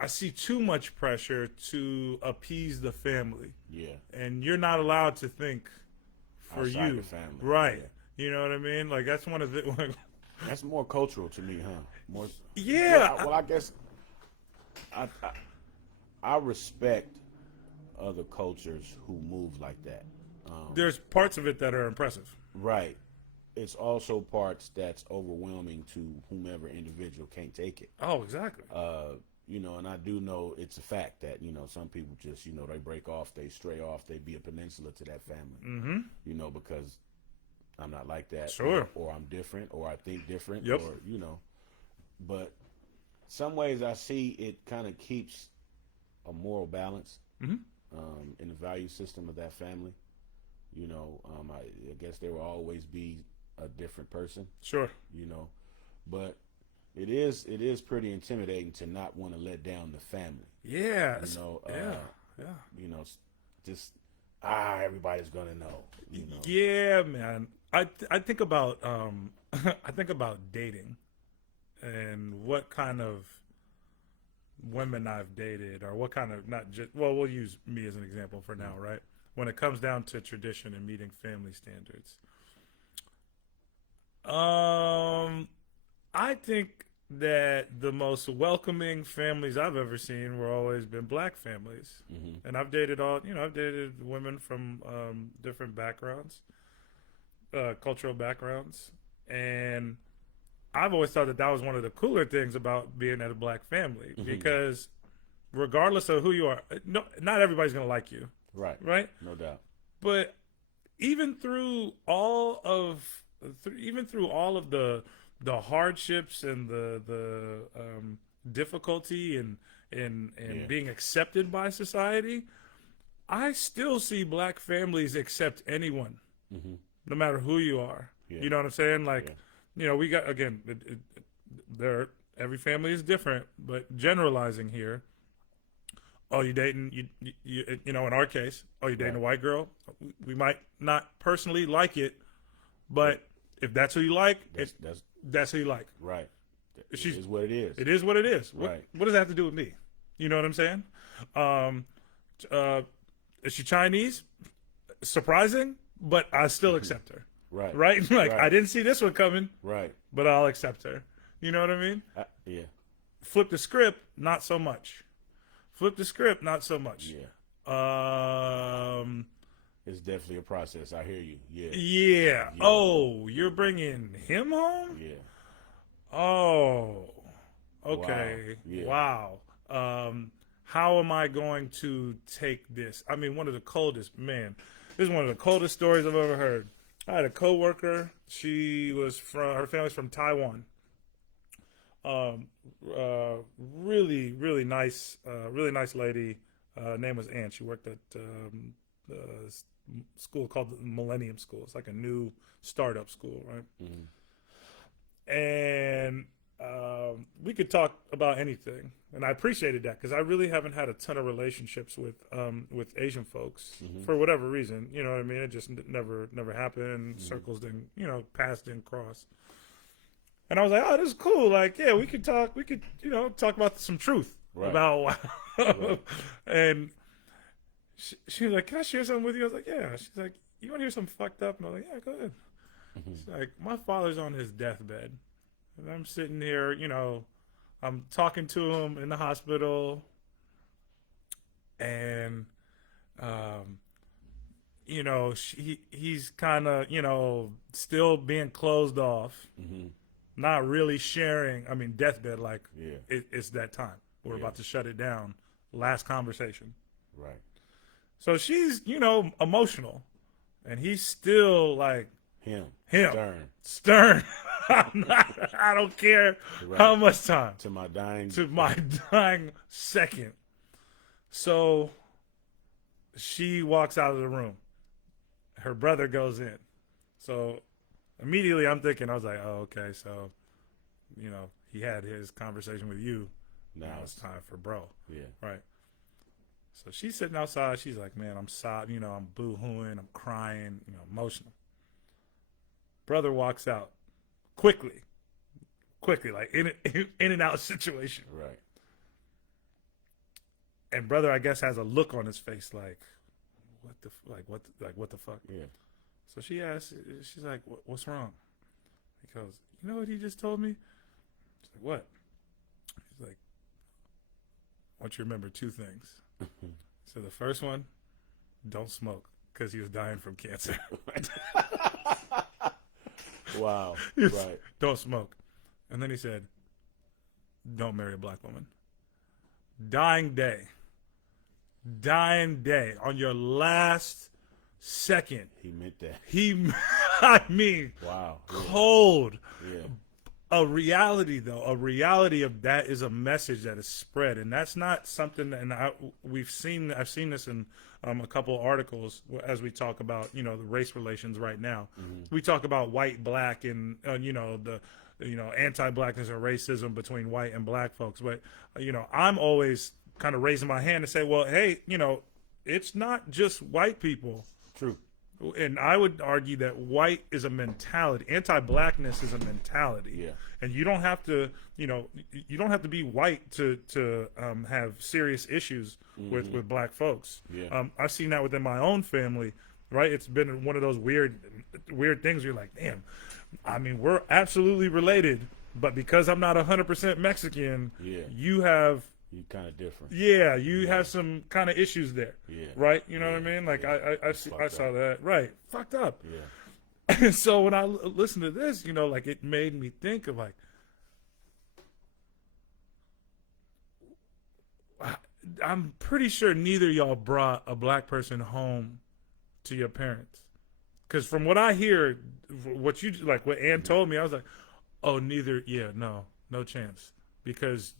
I see too much pressure to appease the family, Yeah. and you're not allowed to think for Outside you, the family. right? Yeah. You know what I mean? Like, that's one of the That's more cultural to me, huh? More. Yeah. Well, I guess I respect other cultures who move like that. There's parts of it that are impressive. Right. It's also parts that's overwhelming to whomever individual can't take it. Oh, exactly. You know, and I do know it's a fact that, you know, some people just, you know, they break off, they stray off, they be a peninsula to that family. Mm-hmm. You know, because I'm not like that. Sure. Or I'm different, or I think different, Yep. or, you know. But some ways I see it kind of keeps a moral balance Mm-hmm. in the value system of that family. I guess there will always be a different person. Sure. But it is pretty intimidating to not want to let down the family. Yeah. Uh, Yeah. Just everybody's gonna know. Yeah, man. I think about I think about dating and what kind of women I've dated, or what kind of, not just, well, we'll use me as an example for now, right? When it comes down to tradition and meeting family standards, I think that the most welcoming families I've ever seen were always been black families. Mm-hmm. And I've dated I've dated women from different backgrounds, cultural backgrounds, and I've always thought that was one of the cooler things about being at a black family, Mm-hmm. because regardless of who you are, no, not everybody's gonna like you, right? No doubt. But even through all of the hardships and the difficulty and Yeah. being accepted by society, I still see black families accept anyone, Mm-hmm. no matter who you are. Yeah. You know what I'm saying? Like, Yeah. we got, again, every family is different, but generalizing here. Oh, you dating in our case. Oh, you dating a white girl? We might not personally like it, but if that's who you like, that's who you like. Right. It She's- is what it is. It is what it is. Right. What does that have to do with me? You know what I'm saying? Is she Chinese? Surprising, but I still accept her. Right. Right? Like, Right. I didn't see this one coming, Right. but I'll accept her. You know what I mean? Yeah. Flip the script, not so much. Flip the script, not so much. Yeah. It's definitely a process. I hear you. Yeah. Yeah. Oh, you're bringing him home? Yeah. Oh. Okay. Wow. Yeah. Wow. How am I going to take this? I mean, this is one of the coldest stories I've ever heard. I had a coworker. Her family's from Taiwan. Really, really nice lady. Name was Ann. She worked at the school called the Millennium School. It's like a new startup school, right? Mm-hmm. And we could talk about anything, and I appreciated that, because I really haven't had a ton of relationships with Asian folks, Mm-hmm. for whatever reason. You know what I mean? It just never happened. Mm-hmm. Circles didn't, paths didn't cross. And I was like, oh, this is cool. Like, yeah, we could talk talk about some truth. Right. About Right. And she was like, can I share something with you? I was like, yeah. She's like, you want to hear something fucked up? And I was like, yeah, go ahead. Mm-hmm. She's like, my father's on his deathbed. And I'm sitting here, I'm talking to him in the hospital. And, he's kind of, still being closed off. Mm-hmm. Not really sharing. I mean, deathbed, like, Yeah. it's that time. We're about to shut it down. Last conversation. Right. So she's, emotional. And he's still like, Him. Stern. I don't care how much time. To my dying second. So she walks out of the room. Her brother goes in. So immediately I was like, oh, okay. So, he had his conversation with you. Now it's time for bro. Yeah. Right. So she's sitting outside. She's like, man, I'm sobbing, I'm boo-hooing, I'm crying, emotional. Brother walks out quickly, like in and out situation. Right. And brother, I guess, has a look on his face like, what the fuck? Yeah. So she asks, she's like, what's wrong? He goes, you know what he just told me? She's like, what? He's like, I want you to remember two things. So the first one, don't smoke, because he was dying from cancer. Wow. Right. Don't smoke. And then he said, don't marry a black woman. Dying day. On your last second. He meant that. I mean, Wow. cold. Yeah. a reality though, a reality of that is a message that is spread, and that's not something. And I've seen this in a couple articles as we talk about the race relations right now. We talk about white, black, and the anti-blackness or racism between white and black folks. But I'm always kind of raising my hand and say, well, hey, it's not just white people. True. And I would argue that white is a mentality. Anti-blackness is a mentality. Yeah. And you don't have to, you don't have to be white to have serious issues with black folks. Yeah. I've seen that within my own family. Right. It's been one of those weird things. Where you're like, damn. I mean, we're absolutely related, but because I'm not 100% Mexican, you have. You're kind of different. Yeah, you have some kind of issues there. Yeah. Right? You know what I mean? Like, I saw that. Right. Fucked up. Yeah. And so when I listened to this, like, it made me think of, like, I'm pretty sure neither of y'all brought a black person home to your parents. Because from what I hear, what Ann told me, I was like, oh, neither. Yeah, no chance. Because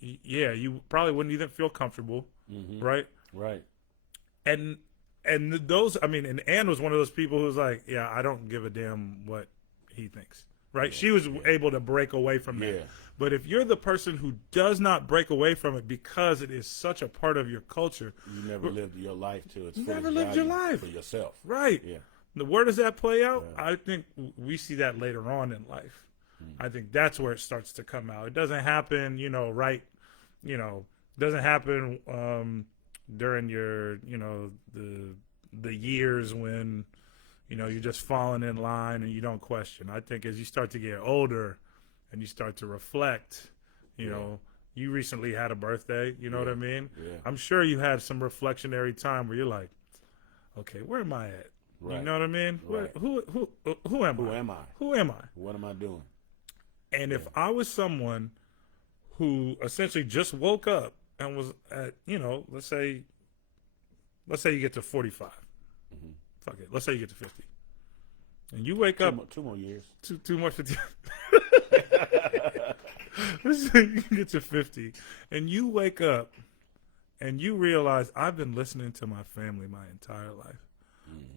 you probably wouldn't even feel comfortable, right? Right. And those, I mean, and Ann was one of those people who was like, yeah, I don't give a damn what he thinks, right? She was able to break away from that. Yeah. But if you're the person who does not break away from it because it is such a part of your culture, you never lived your life to its you fullest never lived your value life for yourself. right? Yeah. Where does that play out? I think we see that later on in life. I think that's where it starts to come out. It doesn't happen, right. Doesn't happen during your, the years when, you're just falling in line and you don't question. I think as you start to get older and you start to reflect, you recently had a birthday, you know what I mean? Yeah. I'm sure you had some reflectionary time where you're like, okay, where am I at? Right. You know what I mean? Right. Who am I? Who am I? Who am I? What am I doing? And if I was someone who essentially just woke up and was at, let's say you get to 45. Fuck it. Let's say you get to 50. And you wake up. 2 more years. Two more 50. Let's say you get to 50. And you wake up and you realize I've been listening to my family my entire life.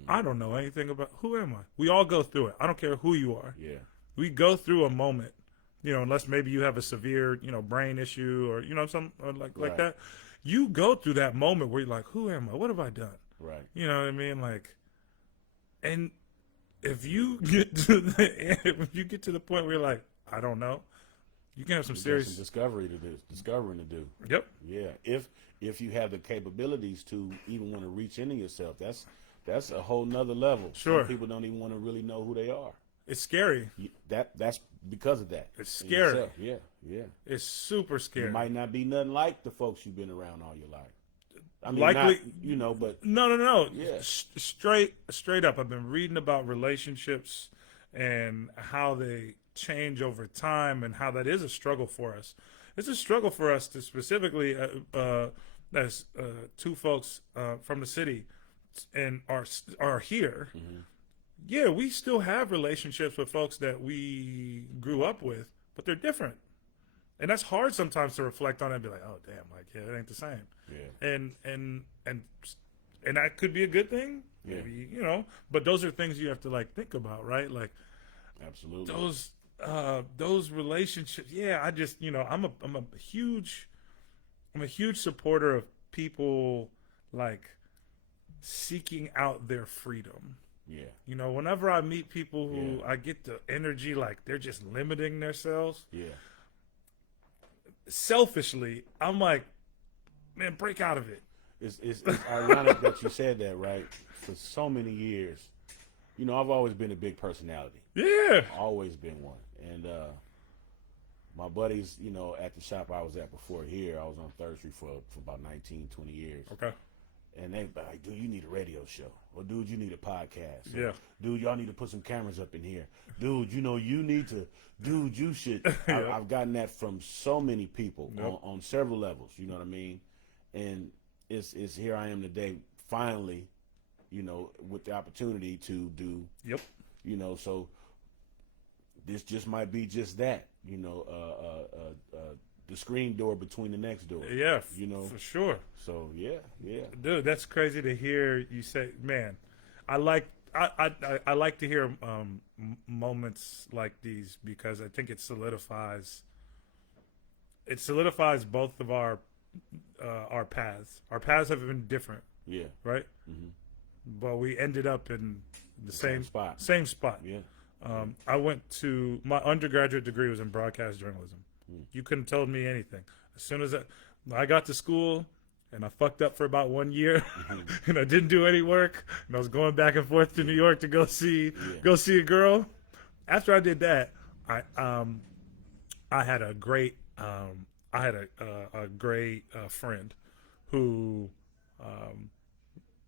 I don't know anything about who am I? We all go through it. I don't care who you are. Yeah. We go through a moment. Unless maybe you have a severe, brain issue or, something like that. You go through that moment where you're like, who am I? What have I done? Right. You know what I mean? Like, and if you get to the point where you're like, I don't know, you can have some serious discovering to do. Yep. Yeah. If you have the capabilities to even want to reach into yourself, that's a whole nother level. Sure. Some people don't even want to really know who they are. It's scary. That's because of that. It's scary. Yeah, yeah. It's super scary. You might not be nothing like the folks you've been around all your life. I mean, Likely, not, but no. Yeah. Straight up. I've been reading about relationships and how they change over time and how that is a struggle for us. It's a struggle for us to specifically, as two folks from the city and are here. Yeah, we still have relationships with folks that we grew up with, but they're different. And that's hard sometimes to reflect on and be like, oh, damn, it ain't the same. Yeah. And that could be a good thing, maybe, but those are things you have to, think about, right? Like, absolutely. Those relationships, I just, I'm a huge supporter of people, seeking out their freedom. Yeah. Whenever I meet people who I get the energy like they're just limiting themselves. Yeah. Selfishly, I'm like, man, break out of it. It's ironic that you said that, right? For so many years, I've always been a big personality. Yeah. Always been one. And my buddies, at the shop I was at before here, I was on 3rd Street for about 19, 20 years. Okay. And they be like, dude, you need a radio show. Or, dude, you need a podcast. Or, dude, y'all need to put some cameras up in here. Dude, you need to. Dude, you should. I've gotten that from so many people on several levels. You know what I mean? And it's here I am today, finally, with the opportunity to do. Yep. So this just might be just that, the screen door between the next door. Yeah, you know. for sure. So yeah. Dude, that's crazy to hear you say. Man, I like I like to hear moments like these because I think it solidifies both of our paths. Our paths have been different, Yeah. right? Mm-hmm. But we ended up in the same spot. Same spot. Yeah. I went to my undergraduate degree was in broadcast journalism. You couldn't have told me anything. As soon as I got to school and I fucked up for about 1 year and I didn't do any work and I was going back and forth to New York to go see a girl. After I did that, I had a great a great friend who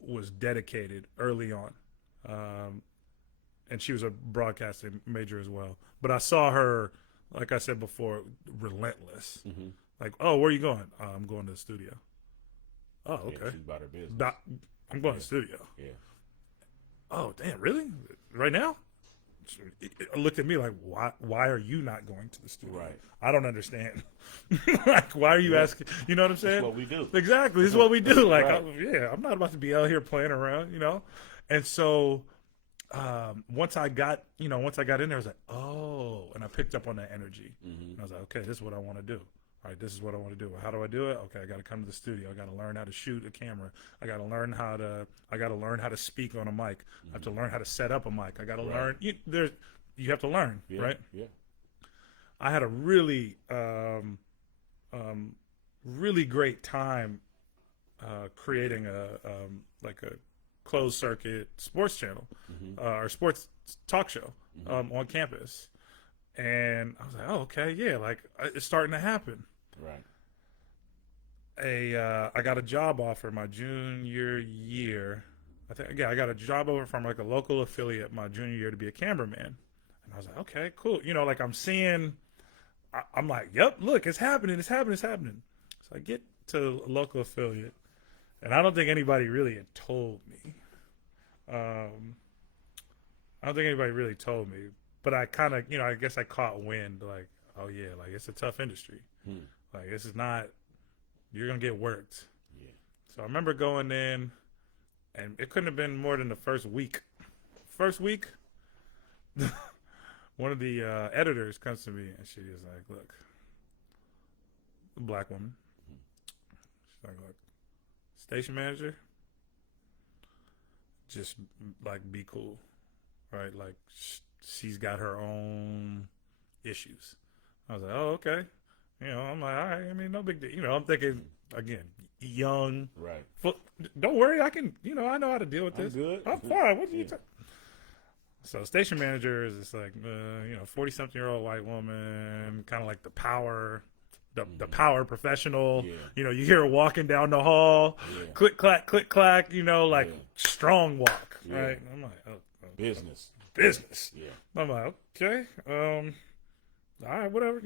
was dedicated early on. And she was a broadcasting major as well. But I saw her, like I said before, relentless. Mm-hmm. Like, oh, where are you going? I'm going to the studio. Oh, okay. Yeah, she's about her business. I'm going to the studio. Yeah. Oh, damn, really? Right now? She looked at me like, why are you not going to the studio? Right. I don't understand. Like, why are you asking? You know what I'm saying? That's what we do. Exactly. This is what we do. Like, Right. I'm not about to be out here playing around, And so once I got in there, I was like, oh, and I picked up on that energy. Mm-hmm. And I was like, okay, this is what I want to do. All right, this is what I want to do. How do I do it? Okay, I got to come to the studio. I got to learn how to shoot a camera. I got to learn how to speak on a mic. I have to learn how to set up a mic. I got to learn. You have to learn, right? Yeah. I had a really, really great time creating a closed circuit sports channel or sports talk show on campus. And I was like, oh, okay, yeah, like it's starting to happen. Right. I got a job offer my junior year. I got a job offer from like a local affiliate my junior year to be a cameraman. And I was like, okay, cool. Like I'm seeing, I'm like, yep, look, it's happening. So I get to a local affiliate, and I don't think anybody really had told me. But I kind of, I guess I caught wind, like, oh yeah, like it's a tough industry. Like this is not, you're going to get worked. Yeah. So I remember going in, and it couldn't have been more than the first week. One of the editors comes to me, and she is like, look, a black woman. She's like, look, station manager, just like be cool, right? Like she's got her own issues. I was like, oh, okay. I'm like, all right. I mean, no big deal. I'm thinking again, young. Right. Don't worry, I can. I know how to deal with this. I'm good. I'm fine. What do you? So station manager is just like, 40-something-year-old white woman, kind of like the power. The power professional, Yeah. You hear her walking down the hall, click clack, like strong walk, right? I'm like, oh, Business. Yeah. I'm like, okay, all right, whatever,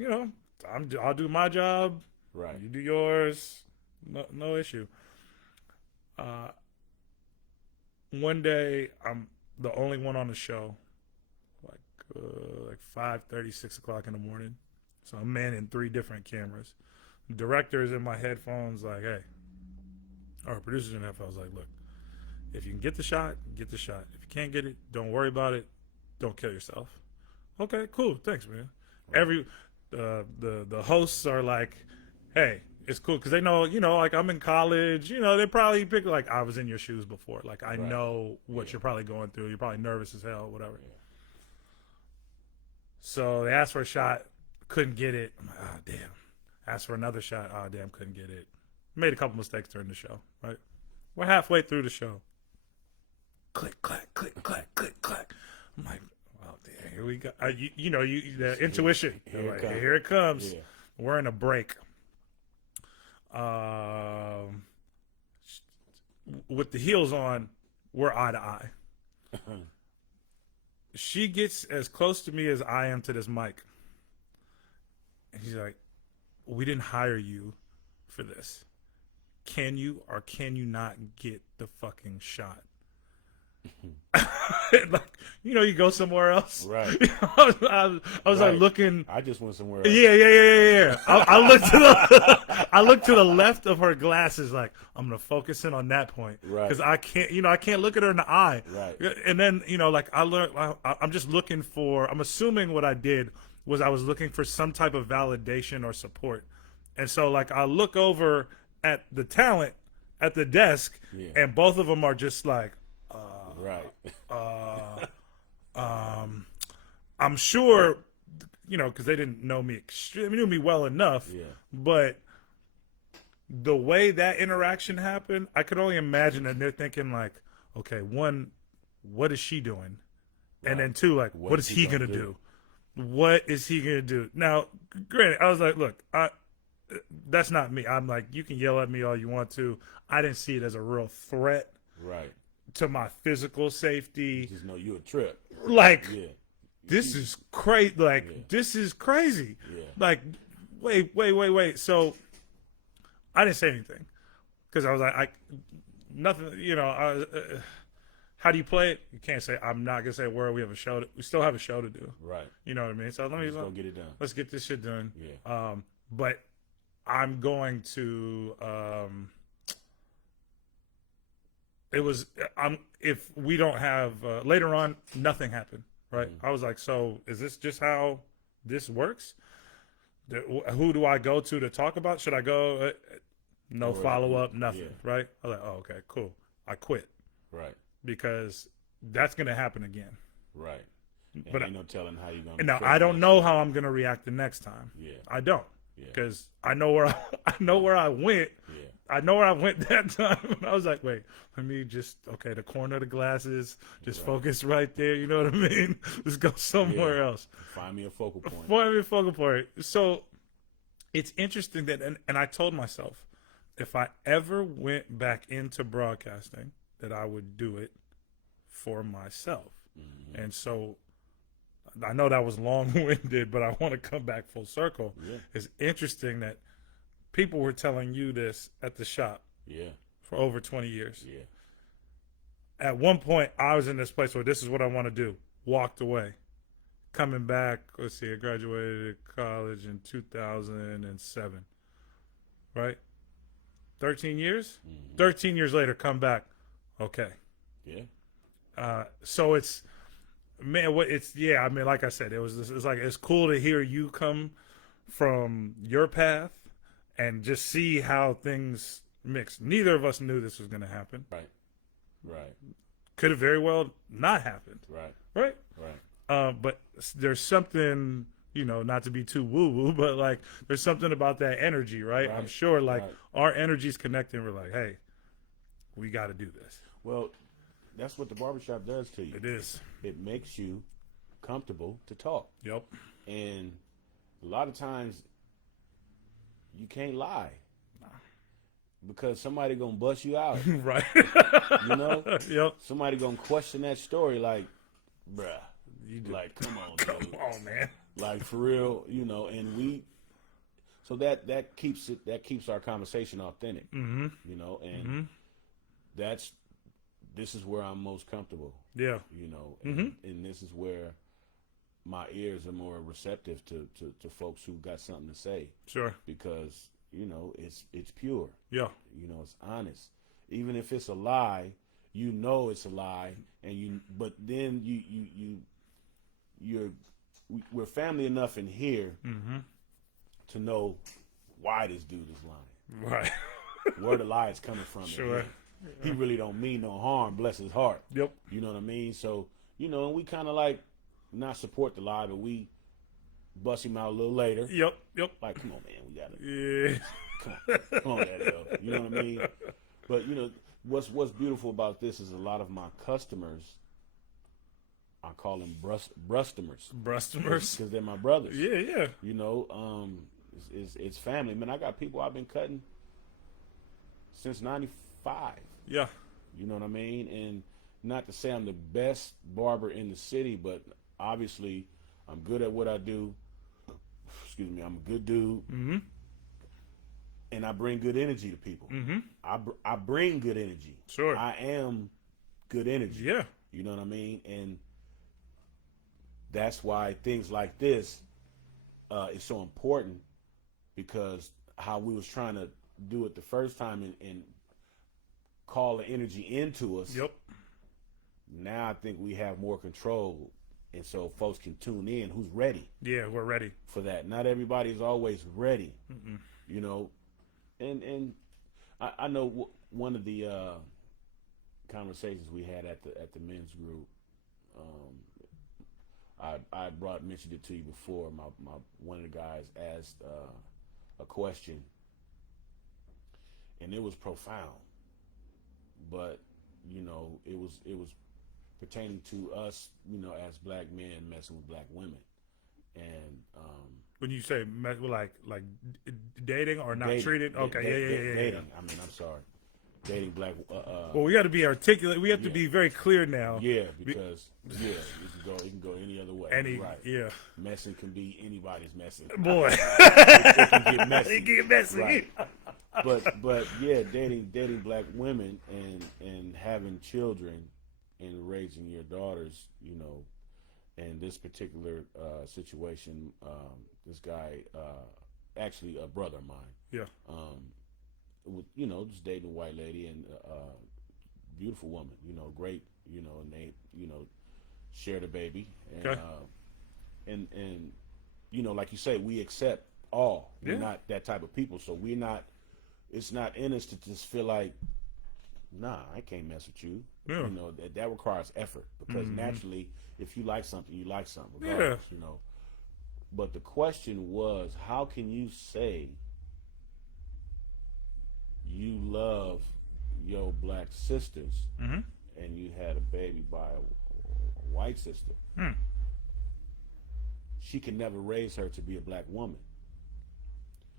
I'll do my job, Right. you do yours, no issue. One day I'm the only one on the show, like 5:30, 6 o'clock in the morning. So I'm manning 3 different cameras. The director's in my headphones like, hey. Or producer's in the headphones like, look, if you can get the shot, get the shot. If you can't get it, don't worry about it. Don't kill yourself. Okay, cool. Thanks, man. Right. The hosts are like, hey, it's cool. Because they know, like I'm in college. They probably pick, like, I was in your shoes before. Like, I know what you're probably going through. You're probably nervous as hell, whatever. Yeah. So they asked for a shot. Couldn't get it. I'm like, oh, damn. Asked for another shot. Oh, damn, couldn't get it. Made a couple mistakes during the show, right? We're halfway through the show. Click, clack, click, clack, click, clack. I'm like, oh, damn, here we go. The intuition. Here it comes. Yeah. We're in a break. With the heels on, we're eye to eye. She gets as close to me as I am to this mic. And he's like, we didn't hire you for this. Can you or can you not get the fucking shot? Like, you go somewhere else. Right. I was like Right. looking. I just went somewhere else. Yeah. I looked to the I looked to the left of her glasses, like I'm gonna focus in on that point Right. because I can't look at her in the eye. Right. And then like I learned, I'm just looking for. I'm assuming what I did was I was looking for some type of validation or support, and so like I look over at the talent at the desk, Yeah. and both of them are just like. Right. I'm sure, because they didn't know me knew me well enough. Yeah. But the way that interaction happened, I could only imagine that they're thinking like, okay, one, what is she doing? And then two, like, what is he gonna do? What is he gonna do? Now, granted, I was like, look, that's not me. I'm like, you can yell at me all you want to. I didn't see it as a real threat. Right. To my physical safety. Just know you a trip. Like, Yeah. this is crazy. Like, Yeah. this is crazy. Yeah. Like, wait. So, I didn't say anything because I was like, nothing. How do you play it? You can't say. I'm not gonna say a word. We have a show. We still have a show to do. Right. You know what I mean? So Let's go get it done. Let's get this shit done. Yeah. But I'm going to. If we don't have later on, nothing happened, right? I was like, so is this just how this works? Who do I go to talk about? Should I go? No follow up, nothing, right? I was like, oh, okay, cool. I quit, Right. because that's gonna happen again. Right. And But ain't no telling how you're gonna. Now I don't know how I'm gonna react the next time. Yeah. I don't, Yeah. because I know where I know where I went. Yeah. I know where I went that time. I was like, wait, let me just, the corner of the glasses, just focus right there. You know what I mean? Let's go somewhere else. Find me a focal point. Find me a focal point. So it's interesting that, and I told myself, if I ever went back into broadcasting, that I would do it for myself. Mm-hmm. And so I know that was long-winded, but I want to come back full circle. Yeah. It's interesting that people were telling you this at the shop. Yeah. For over 20 years. Yeah. At one point, I was in this place where this is what I want to do. Walked away. Coming back, let's see, I graduated college in 2007. Right? 13 years? Mm-hmm. 13 years later, come back. Okay. Yeah. So it's, man, I mean, like I said, it's cool to hear you come from your path and just see how things mix. Neither of us knew this was going to happen. Right. Right. Could have very well not happened. Right. Right. Right. But there's something, not to be too woo-woo, but like there's something about that energy, right? I'm sure like our energy's connecting. We're like, hey, we got to do this. Well, that's what the barbershop does to you. It is. It makes you comfortable to talk. Yep. And a lot of times you can't lie because somebody gonna bust you out. Right. Yep. Somebody gonna question that story like, bruh, like, come on, come dude. on, man. Like, for real, and so that keeps our conversation authentic. Mm-hmm. And this is where I'm most comfortable. Yeah. And this is where my ears are more receptive to folks who got something to say. Sure. Because, it's pure. Yeah. It's honest. Even if it's a lie, it's a lie, but then we're family enough in here to know why this dude is lying. Right. Where the lie is coming from. Sure. He really don't mean no harm, bless his heart. Yep. You know what I mean? So, and we kind of like not support the lie, but we bust him out a little later. Yep. Like, come on, man, we got to. Yeah. Come on, that. You know what I mean? But, what's beautiful about this is a lot of my customers, I call them brustomers. Brustomers? Because they're my brothers. Yeah. It's family. Man, I got people I've been cutting since 95. Yeah. You know what I mean? And not to say I'm the best barber in the city, but obviously I'm good at what I do. Excuse me, I'm a good dude. Mm-hmm. And I bring good energy to people. Mm-hmm. I bring good energy. Sure. I am good energy. Yeah. You know what I mean? And that's why things like this is so important, because how we was trying to do it the first time and call the energy into us. Yep. Now I think we have more control, and so folks can tune in who's ready. Yeah, we're ready for that. Not everybody's always ready. Mm-mm. You know, and I know one of the conversations we had at the men's group. I mentioned it to you before. My one of the guys asked a question, and it was profound, but you know, it was pertaining to us, you know, as black men messing with black women, and when you say like dating or not treating, okay, yeah. Dating. I mean, I'm sorry, dating black. Well, we got to be articulate. We have to be very clear now. Yeah, because it can go any other way. Right. Yeah. Messing can be anybody's messing. Boy, it can get messy. It get messy. Right. But yeah, dating black women and having children and raising your daughters, you know, and this particular situation, this guy, actually a brother of mine. Yeah. With, you know, just dating a white lady and beautiful woman, you know, great, you know, and they, you know, shared a baby, and okay. and you know, like you say, we accept all. We're not that type of people, so we're not. It's not in us to just feel like, nah, I can't mess with you. Yeah. You know, that requires effort, because naturally, if you like something, you like something, regardless, you know. But the question was, how can you say you love your black sisters and you had a baby by a white sister? She can never raise her to be a black woman.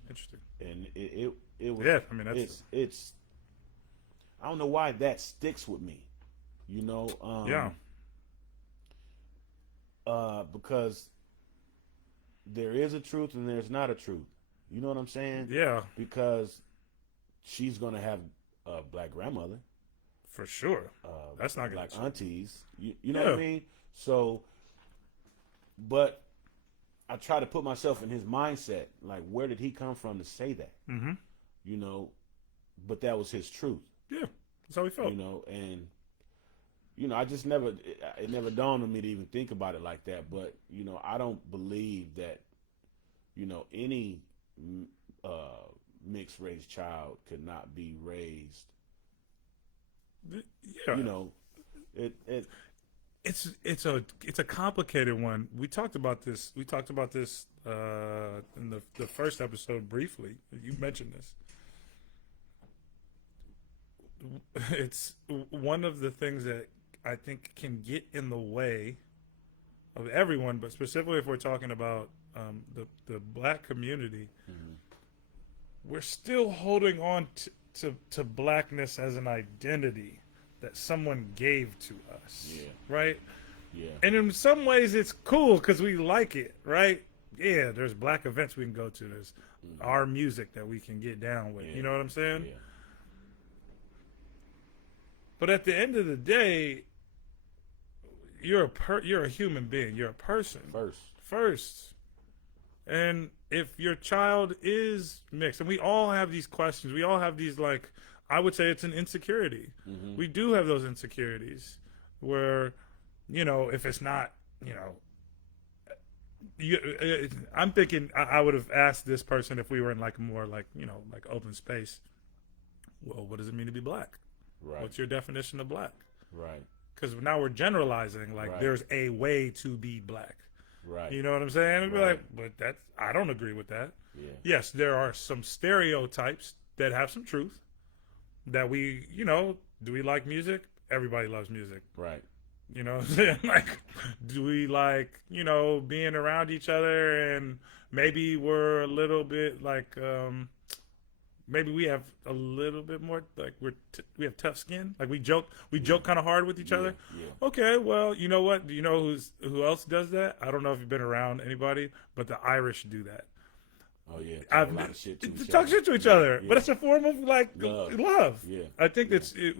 Interesting. And it was, yeah, I mean, it's I don't know why that sticks with me, you know. Because there is a truth and there's not a truth. You know what I'm saying? Yeah. Because she's gonna have a black grandmother, for sure. That's not black gonna aunties. You know what I mean? So, but I try to put myself in his mindset. Like, where did he come from to say that? You know, but that was his truth. Yeah, that's how he felt. You know, and you know, it never dawned on me to even think about it like that. But you know, I don't believe that, you know, any mixed race child could not be raised. Yeah. You know, it's a complicated one. We talked about this. In the first episode briefly. You mentioned this. It's one of the things that I think can get in the way of everyone, but specifically if we're talking about the black community. We're still holding on to blackness as an identity that someone gave to us. Yeah. Right? Yeah. And in some ways it's cool because we like it, right? Yeah, there's black events we can go to. There's our music that we can get down with. You know what I'm saying? Yeah. But at the end of the day, you're a human being. You're a person. First. And if your child is mixed, and we all have these questions, we all have these, like, I would say it's an insecurity. We do have those insecurities where, you know, if it's not, you know, I'm thinking I would have asked this person if we were in like more like, you know, like open space. Well, what does it mean to be black? Right. What's your definition of black? Right. Because now we're generalizing, like there's a way to be black. Right. You know what I'm saying? And be like, but I don't agree with that. Yeah. Yes, there are some stereotypes that have some truth that we, you know, do we like music? Everybody loves music. Right. You know what I'm saying? Like, do we like, you know, being around each other, and maybe we're a little bit like, maybe we have a little bit more, like we have tough skin. Like we joke kind of hard with each other. Yeah. Okay, well, you know what? Do you know who else does that? I don't know if you've been around anybody, but the Irish do that. Oh yeah, talk I've a lot of shit to each talk other. shit to each Yeah, other, yeah. but it's a form of like Love. love. Yeah, I think yeah.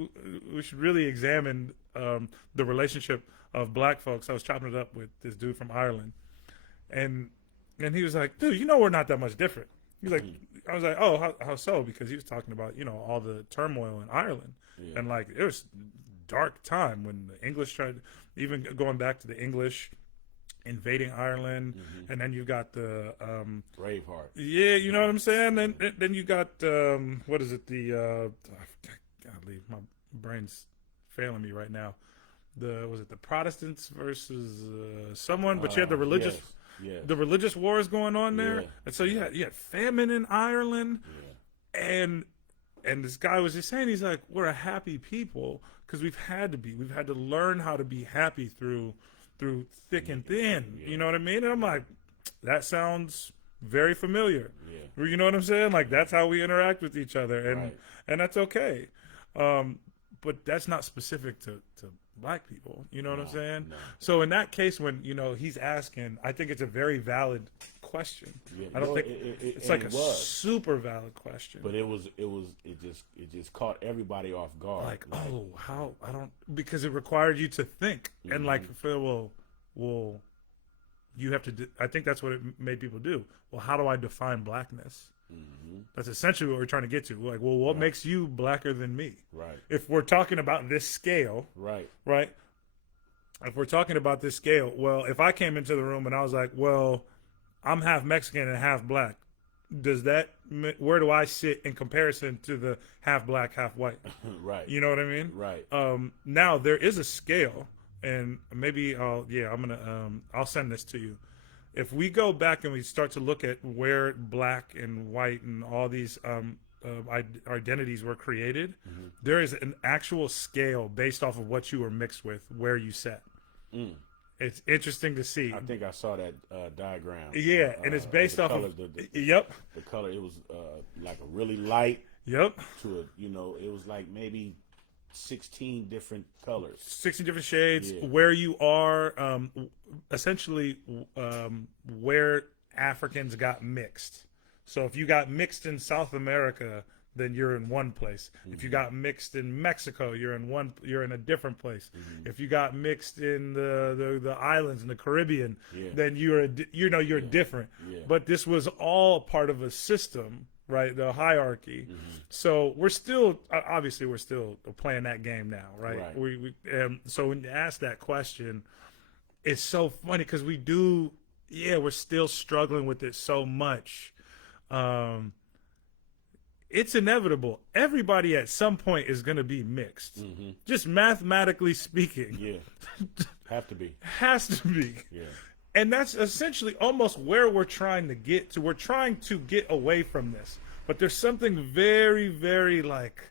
we should really examine the relationship of black folks. I was chopping it up with this dude from Ireland, and he was like, "Dude, you know we're not that much different." He's like, "I was like, oh, how so?" Because he was talking about all the turmoil in Ireland, Yeah. and like it was dark time when the English tried, even going back to the English invading Ireland, and then you got the Braveheart. yeah, you know what I'm saying. Then you got what is it? Golly, my brain's failing me right now. Was it the Protestants versus someone? But you had Yes. Yes. the religious wars going on there, Yeah. and so you had famine in Ireland, Yeah. and this guy was just saying, he's like, we're a happy people because we've had to learn how to be happy through thick and thin. Yeah. You know what I mean? And I'm like, that sounds very familiar. Yeah. You know what I'm saying? Like that's how we interact with each other, and Right. that's okay. But that's not specific to black people. You know what I'm saying? No. So in that case, when he's asking, I think it's a very valid question. Yeah. I don't think it's like a super valid question. But it just caught everybody off guard. Like, oh, how I don't, because it required you to think and like feel, well, you have to. I think that's what it made people do. Well, how do I define blackness? That's essentially what we're trying to get to. Like, well, what makes you blacker than me? Right. If we're talking about this scale, Right. right? If we're talking about this scale, well, if I came into the room and I was like, well, I'm half Mexican and half black, where do I sit in comparison to the half black, half white? Right. You know what I mean? Right. Now there is a scale, and maybe I'll send this to you. If we go back and we start to look at where black and white and all these identities were created, there is an actual scale based off of what you were mixed with, where you sat. It's interesting to see. I think I saw that diagram. Yeah, and it's based off color, of the color. It was like a really light Yep. to a it was like maybe 16 different colors. 16 different shades. Yeah. Where you are, essentially, where Africans got mixed. So if you got mixed in South America, then you're in one place. If you got mixed in Mexico, you're in a different place. If you got mixed in the islands in the Caribbean, then you're different. Yeah. But this was all part of a system, right? The hierarchy. So we're still playing that game now, right? Right. So when you ask that question, it's so funny because we're still struggling with it so much. It's inevitable. Everybody at some point is going to be mixed. Just mathematically speaking. Yeah. Have to be. Has to be. Yeah. And that's essentially almost where we're trying to get to. We're trying to get away from this. But there's something very, very like,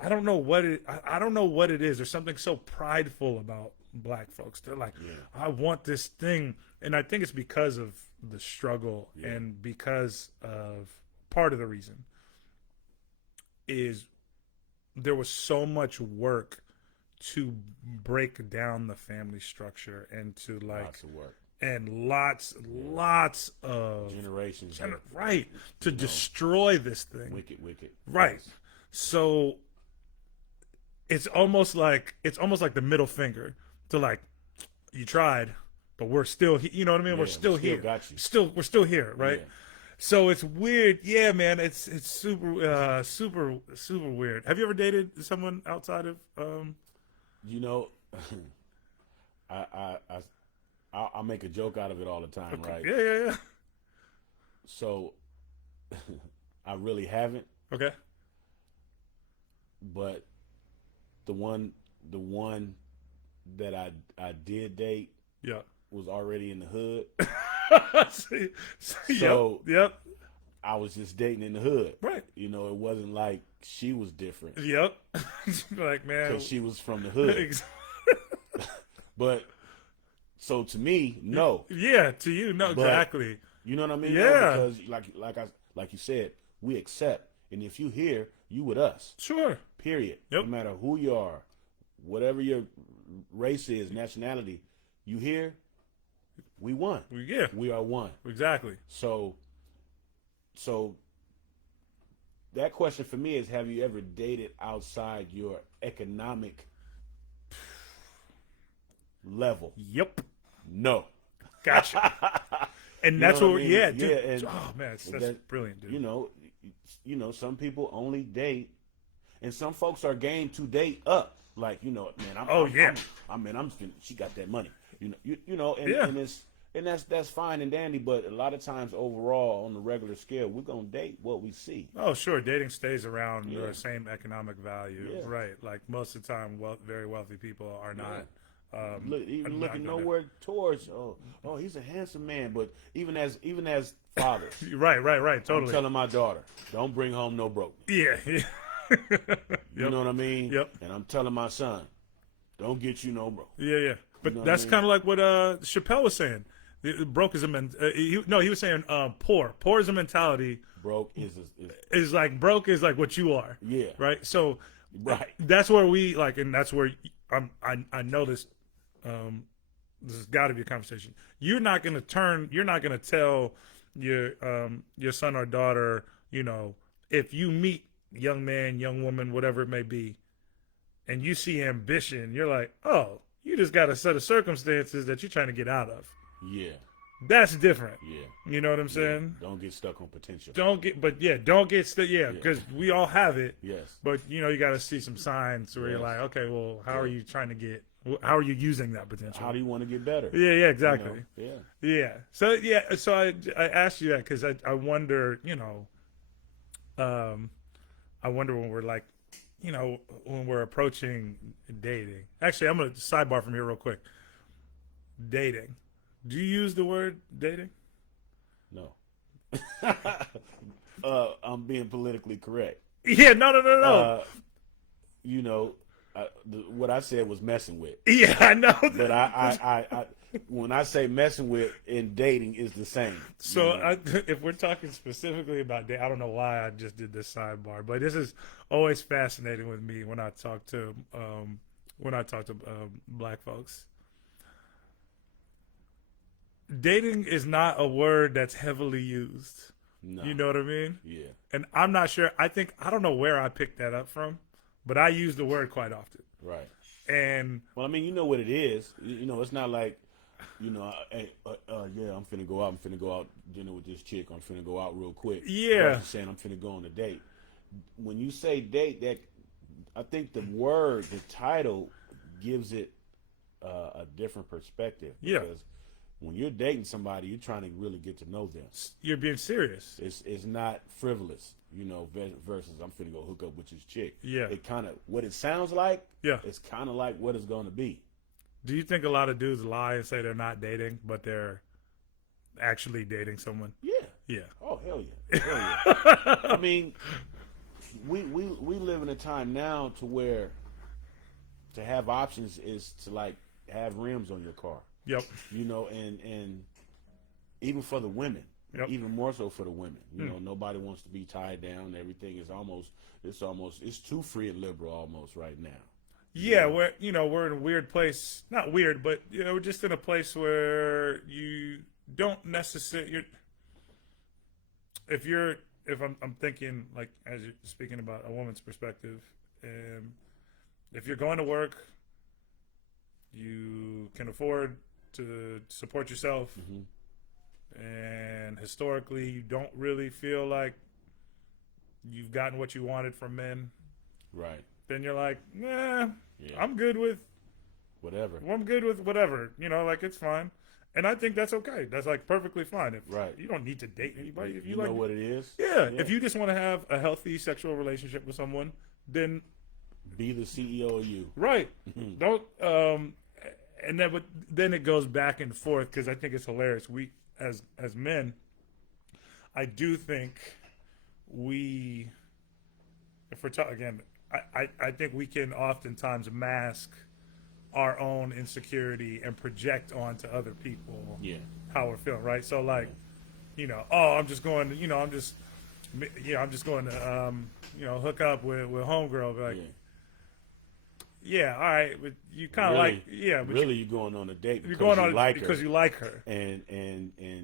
I don't know what it is. There's something so prideful about black folks. They're like, I want this thing. And I think it's because of the struggle and because of part of the reason is there was so much work to break down the family structure and to like Lots of work. And lots of Generations. Right. To destroy this thing. Wicked. Right. Yes. So it's almost like the middle finger to like, you tried, but we're still, you know what I mean? We're still here. Got you. We're still here, right? Yeah. So it's weird. Yeah, man, it's super weird. Have you ever dated someone outside of I make a joke out of it all the time, right? Yeah. So I really haven't, Okay. but the one that I did date Yeah. was already in the hood. So, yep. I was just dating in the hood. Right. It wasn't like she was different. Yep. Like, man. Because she was from the hood. But, so to me, no. Yeah, to you, no, But, exactly. You know what I mean? Yeah. No, because like you said, we accept. And if you here, you with us. Sure. Period. Yep. No matter who you are, whatever your race is, nationality, you here, we won. Yeah. We are one. Exactly. So, so that question for me is: have you ever dated outside your economic level? Yep. No. Gotcha. And You that's know what, what I mean? yeah, dude. Yeah, and Oh man, that's that, brilliant, dude. you know, some people only date, and some folks are game to date up. Like, you know, man, she got that money. Yeah. And that's fine and dandy. But a lot of times, overall, on the regular scale, we're gonna date what we see. Oh, sure. Dating stays around Yeah. your same economic value, Yeah. right? Like most of the time, very wealthy people are not. Even I'm not looking gonna- nowhere towards he's a handsome man, but even as fathers, Right. I'm Totally. telling my daughter, don't bring home no broke. Yeah. You know what I mean? Yep. And I'm telling my son, don't get you no broke. Yeah. But know what that's I mean? kind of like what Chappelle was saying. Broke is a he was saying poor. Poor is a mentality. Broke is Is like broke is like what you are. Yeah. Right. So right. that's where we like, and that's where I know this. This has got to be a conversation. You're not gonna tell your son or daughter, if you meet young man, young woman, whatever it may be, and you see ambition, you're like, oh, you just got a set of circumstances that you're trying to get out of. Yeah. That's different. Yeah. You know what I'm saying? Don't get stuck on potential. Don't get stuck. Yeah, because we all have it. Yes. But you got to see some signs where you're like, okay, well, how are you trying to get? How are you using that potential? How do you want to get better? Yeah, exactly. Yeah. So I asked you that because I wonder, I wonder when we're like, when we're approaching dating. Actually, I'm gonna sidebar from here real quick. Dating. Do you use the word dating? No. I'm being politically correct. Yeah, no. What I said was messing with. Yeah, I know. But I when I say messing with and dating is the same. So if we're talking specifically about dating, I don't know why I just did this sidebar, but this is always fascinating with me when I talk to black folks. Dating is not a word that's heavily used. No. You know what I mean? Yeah. And I'm not sure. I don't know where I picked that up from, but I use the word quite often. Right. And well, I mean, you know what it is. It's not like, hey, I'm finna go out dinner with this chick. I'm finna go out real quick. Yeah. Versus saying I'm finna go on a date. When you say date, that I think the title gives it a different perspective. Yeah. Because when you're dating somebody, you're trying to really get to know them. You're being serious. It's not frivolous, versus I'm finna go hook up with this chick. Yeah. It kind of, what it sounds like, yeah, it's kind of like what it's going to be. Do you think a lot of dudes lie and say they're not dating, but they're actually dating someone? Yeah. Yeah. Oh, hell yeah. Hell yeah. I mean, we live in a time now to where to have options is to like have rims on your car. Yep. And even for the women, yep, even more so for the women. Nobody wants to be tied down. Everything is it's too free and liberal almost right now. Yeah, we're in a weird place. Not weird, but we're just in a place where you don't necessarily. If I'm thinking like as you're speaking about a woman's perspective, if you're going to work, you can afford to support yourself, Mm-hmm. and historically, you don't really feel like you've gotten what you wanted from men. Right. Then you're like, nah, yeah. I'm good with whatever. I'm good with whatever. Like it's fine. And I think that's okay. That's like perfectly fine. If right. You don't need to date anybody. If you know what it is. Yeah. If you just want to have a healthy sexual relationship with someone, then be the CEO of you. Right. Don't. And then it goes back and forth because I think it's hilarious. We as men, I do think if we're talking again, I think we can oftentimes mask our own insecurity and project onto other people how we're feeling, right? So like, I'm just going to, I'm just going to, hook up with homegirl. Like, yeah, all right, but you kind of really, but really, you're going on a date because you like because her. you like her, and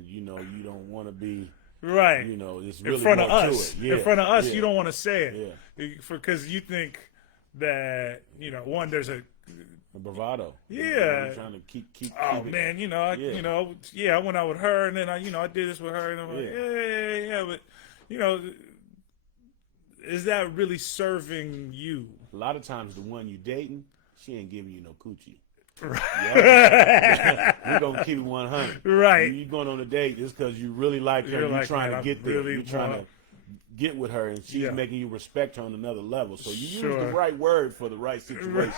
you don't want to be Right. You know, it's really In front more of us. to it. Yeah. In front of us, yeah. you don't want to say it. Yeah. Because you think that, one, there's a Bravado. Yeah. You know, I'm trying to keep oh it. man, Yeah. I went out with her, and then I did this with her, and I'm like, yeah, but is that really serving you? A lot of times, the one you dating, she ain't giving you no coochie. Right. We're gonna keep it 100. Right. You going on a date just because you really like her. You're trying to get there. You're trying to get with her, and she's making you respect her on another level. So you use the right word for the right situation.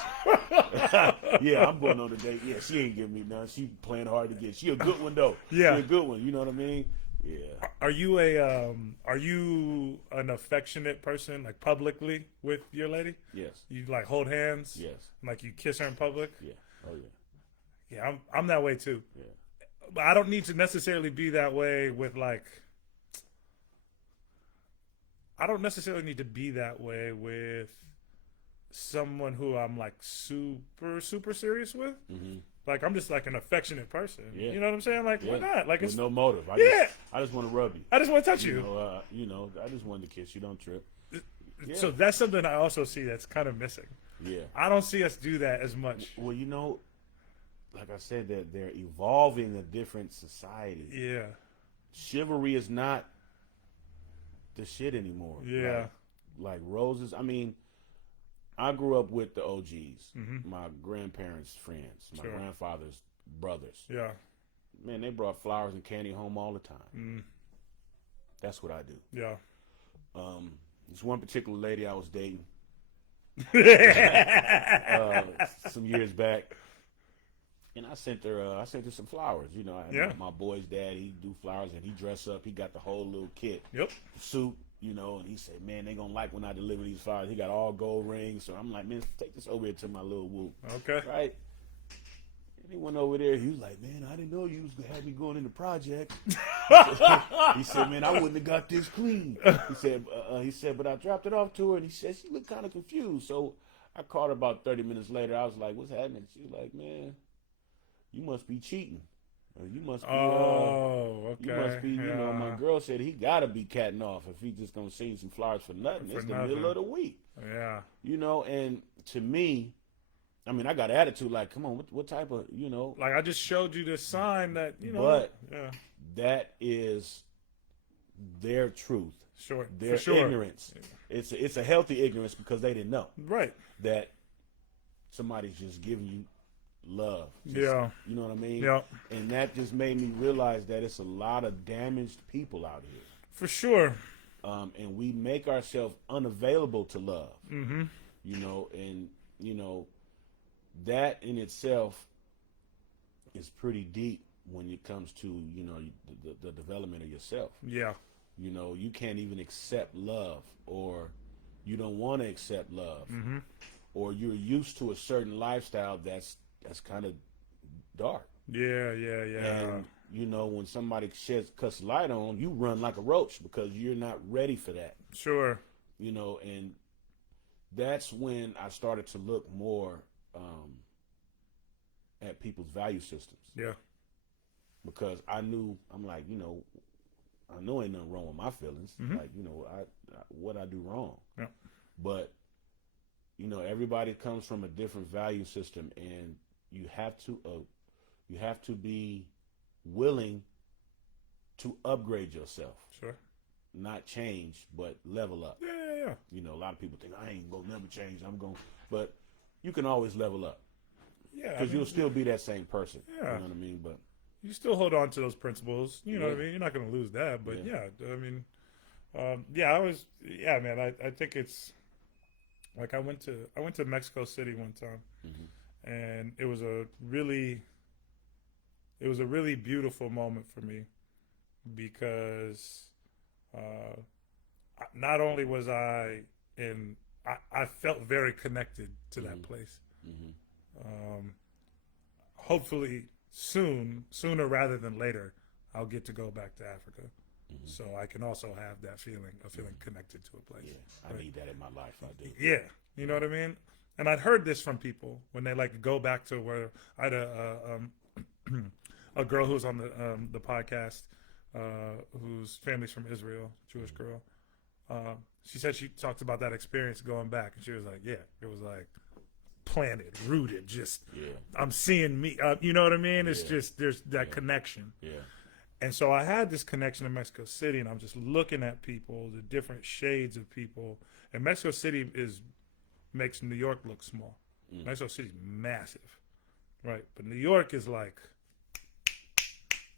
Yeah, I'm going on a date. Yeah, she ain't giving me none. She playing hard to get. She a good one though. Yeah, she a good one. You know what I mean? Yeah. Are you an affectionate person, like publicly with your lady? Yes. You like hold hands? Yes. Like you kiss her in public? Yeah. Oh yeah. Yeah, I'm that way too. Yeah. But I don't need to necessarily be that way with like. I don't necessarily need to be that way with someone who I'm like super serious with. Mm-hmm. Like I'm just like an affectionate person. Yeah. You know what I'm saying? Like why not? Like with it's no motive. I just want to rub you. I just want to touch You you. know, I just wanted to kiss you. Don't trip. Yeah. So that's something I also see that's kind of missing. Yeah. I don't see us do that as much. Well, you know, like I said, that they're evolving a different society. Yeah. Chivalry is not the shit anymore. Yeah. Like roses. I mean, I grew up with the OGs, Mm-hmm. my grandparents' friends, my Sure. grandfather's brothers. Yeah. Man, they brought flowers and candy home all the time. Mm. That's what I do. Yeah. This one particular lady I was dating some years back, and I sent her some flowers. You know, my boy's dad, he do flowers and he dress up. He got the whole little kit, Yep. suit. You know, and he said, "Man, they gonna like when I deliver these flowers." He got all gold rings, so I'm like, "Man, take this over here to my little whoop." Okay. Right. And he went over there. He was like, "Man, I didn't know you was gonna have me going in the project." He said, "Man, I wouldn't have got this clean." He said, "But I dropped it off to her," and he said she looked kind of confused. So I called her about 30 minutes later. I was like, "What's happening?" She was like, "Man, you must be cheating. You must be. Okay. You must be. You know, my girl said he gotta be catting off if he just gonna send some flowers for nothing. It's the middle of the week. Yeah. You know, and to me, I mean, I got attitude like, come on, what type of, you know? Like I just showed you the sign that But yeah. that is their truth, Sure. their ignorance. It's a healthy ignorance because they didn't know Right. that somebody's just giving you love. Yeah. You know what I mean? Yeah. And that just made me realize that it's a lot of damaged people out here. For sure. And we make ourselves unavailable to love. Mm-hmm. You know, and, you know, that in itself is pretty deep when it comes to, you know, the development of yourself. Yeah. You know, you can't even accept love, or you don't want to accept love, Mm-hmm. or you're used to a certain lifestyle that's kind of dark. Yeah. And, you know, when somebody cuts light on, you run like a roach because you're not ready for that. Sure. You know, and that's when I started to look more at people's value systems. Yeah. Because I'm like, you know, I know ain't nothing wrong with my feelings. Mm-hmm. Like, you know, what I do wrong. Yeah. But, you know, everybody comes from a different value system, and you have to be willing to upgrade yourself. Sure. Not change, but level up. Yeah. You know, a lot of people think I ain't gonna never change. But you can always level up. Yeah. Because you'll still be that same person. Yeah. You know what I mean? But you still hold on to those principles. You know Yeah. what I mean? You're not going to lose that. But Yeah. I mean, man. I think it's like I went to Mexico City one time, Mhm. and it was a really beautiful moment for me because not only was I felt very connected to that place. Mhm. Hopefully sooner rather than later, I'll get to go back to Africa, so I can also have that feeling of feeling connected to a place. Yeah, I need that in my life. I do. Yeah, you know what I mean. And I'd heard this from people when they like go back to where I had a girl who was on the podcast. whose family's from Israel, Jewish girl. She said she talked about that experience going back, and she was like, "Yeah, it was like planted, rooted. Just I'm seeing me. You know what I mean? It's just there's that connection." Yeah. And so I had this connection in Mexico City, and I'm just looking at people, the different shades of people. And Mexico City makes New York look small. Mexico City's massive, right? But New York is like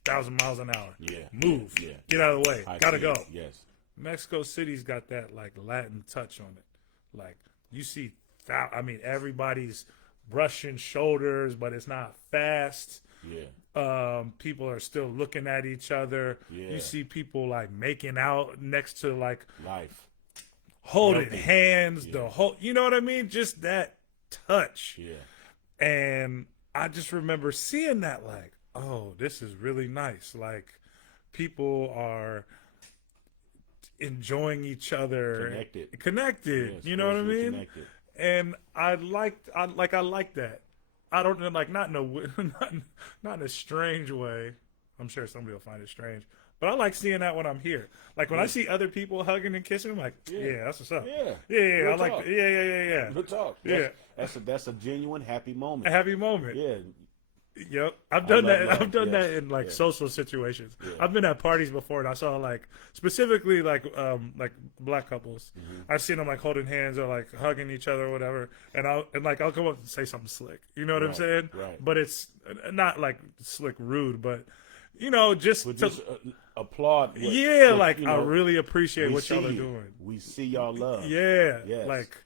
1,000 miles an hour. Yeah. Move. Yeah. Get out of the way. Gotta go. Yes. Mexico City's got that like Latin touch on it. Like you see, everybody's brushing shoulders, but it's not fast. Yeah. People are still looking at each other. Yeah. You see people like making out next to like Life. holding hands. The whole, you know what I mean? Just that touch. Yeah. And I just remember seeing that like, oh, this is really nice. Like people are enjoying each other, connected. Yes, you know what I mean? Connected. And I like that. I don't like not in a not in a strange way. I'm sure somebody will find it strange, but I like seeing that when I'm here. Like when I see other people hugging and kissing, I'm like, yeah, that's what's up. Yeah. I like that. Yeah. Good talk. That's a genuine happy moment. A happy moment. Yeah. Yep, I've done that. Love. I've done that in like social situations. I've been at parties before, and I saw like specifically like black couples. I've seen them like holding hands or like hugging each other or whatever, and I'll come up and say something slick. You know what I'm saying? Right. But it's not like slick rude, but just applaud. I really appreciate what y'all are doing. We see y'all love. Yeah, yes. like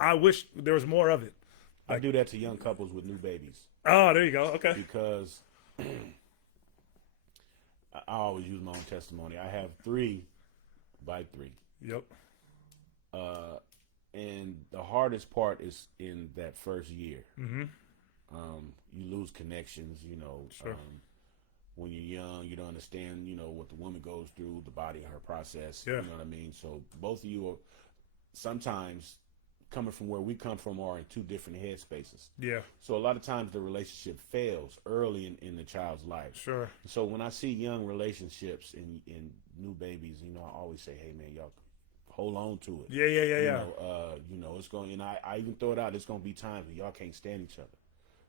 I wish there was more of it. I do that to young couples with new babies. Oh, there you go. Okay. Because I always use my own testimony. I have 3 by 3. Yep. And the hardest part is in that first year. Mm-hmm. You lose connections, Sure. When you're young, you don't understand, what the woman goes through, the body, her process. Yeah. You know what I mean? So both of you are sometimes coming from where we come from are in 2 different headspaces. Yeah. So a lot of times the relationship fails early in the child's life. Sure. So when I see young relationships and new babies, I always say, hey man, y'all hold on to it. Yeah. It's going, and I even throw it out. It's going to be times when y'all can't stand each other.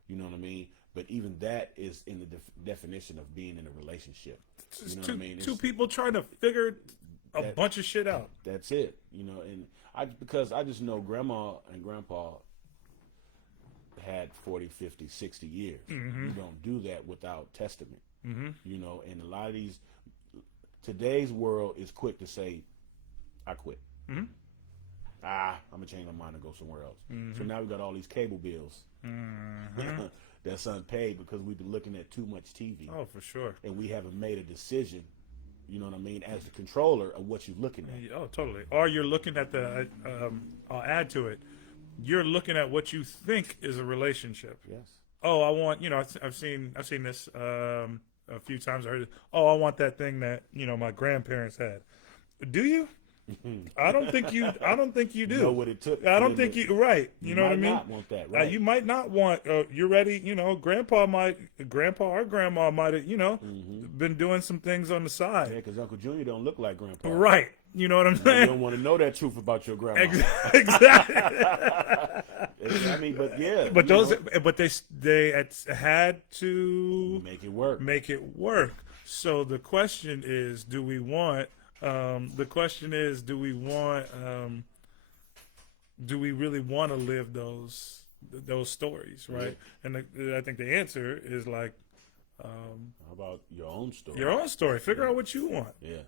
You know what I mean? But even that is in the definition of being in a relationship. You know what I mean? Two people trying to figure a bunch of shit out. That's it. And because I just know grandma and grandpa had 40, 50, 60 years. Mm-hmm. You don't do that without testament. Mm-hmm. And a lot of today's world is quick to say, I quit. Mm-hmm. I'm going to change my mind and go somewhere else. Mm-hmm. So now we got all these cable bills that's unpaid because we've been looking at too much TV. Oh, for sure. And we haven't made a decision, you know what I mean, as the controller of what you're looking at. Oh, totally. Or you're looking at I'll add to it, you're looking at what you think is a relationship. Yes. Oh, I want, I've seen this a few times. I heard, I want that thing that, my grandparents had. Do you? I don't think you do. You know what it took. I don't think you, right. You know what I mean? You might not want that, right? You might not want, you're ready, grandpa or grandma might have, been doing some things on the side. Yeah, because Uncle Junior don't look like grandpa. Right. You know what I'm saying? You don't want to know that truth about your grandma. Exactly. I mean, but yeah. But they had to make it work. So the question is, do we really want to live those stories, right? Yeah. And I think the answer is like, how about your own story? Your own story. Figure out what you want. Yeah.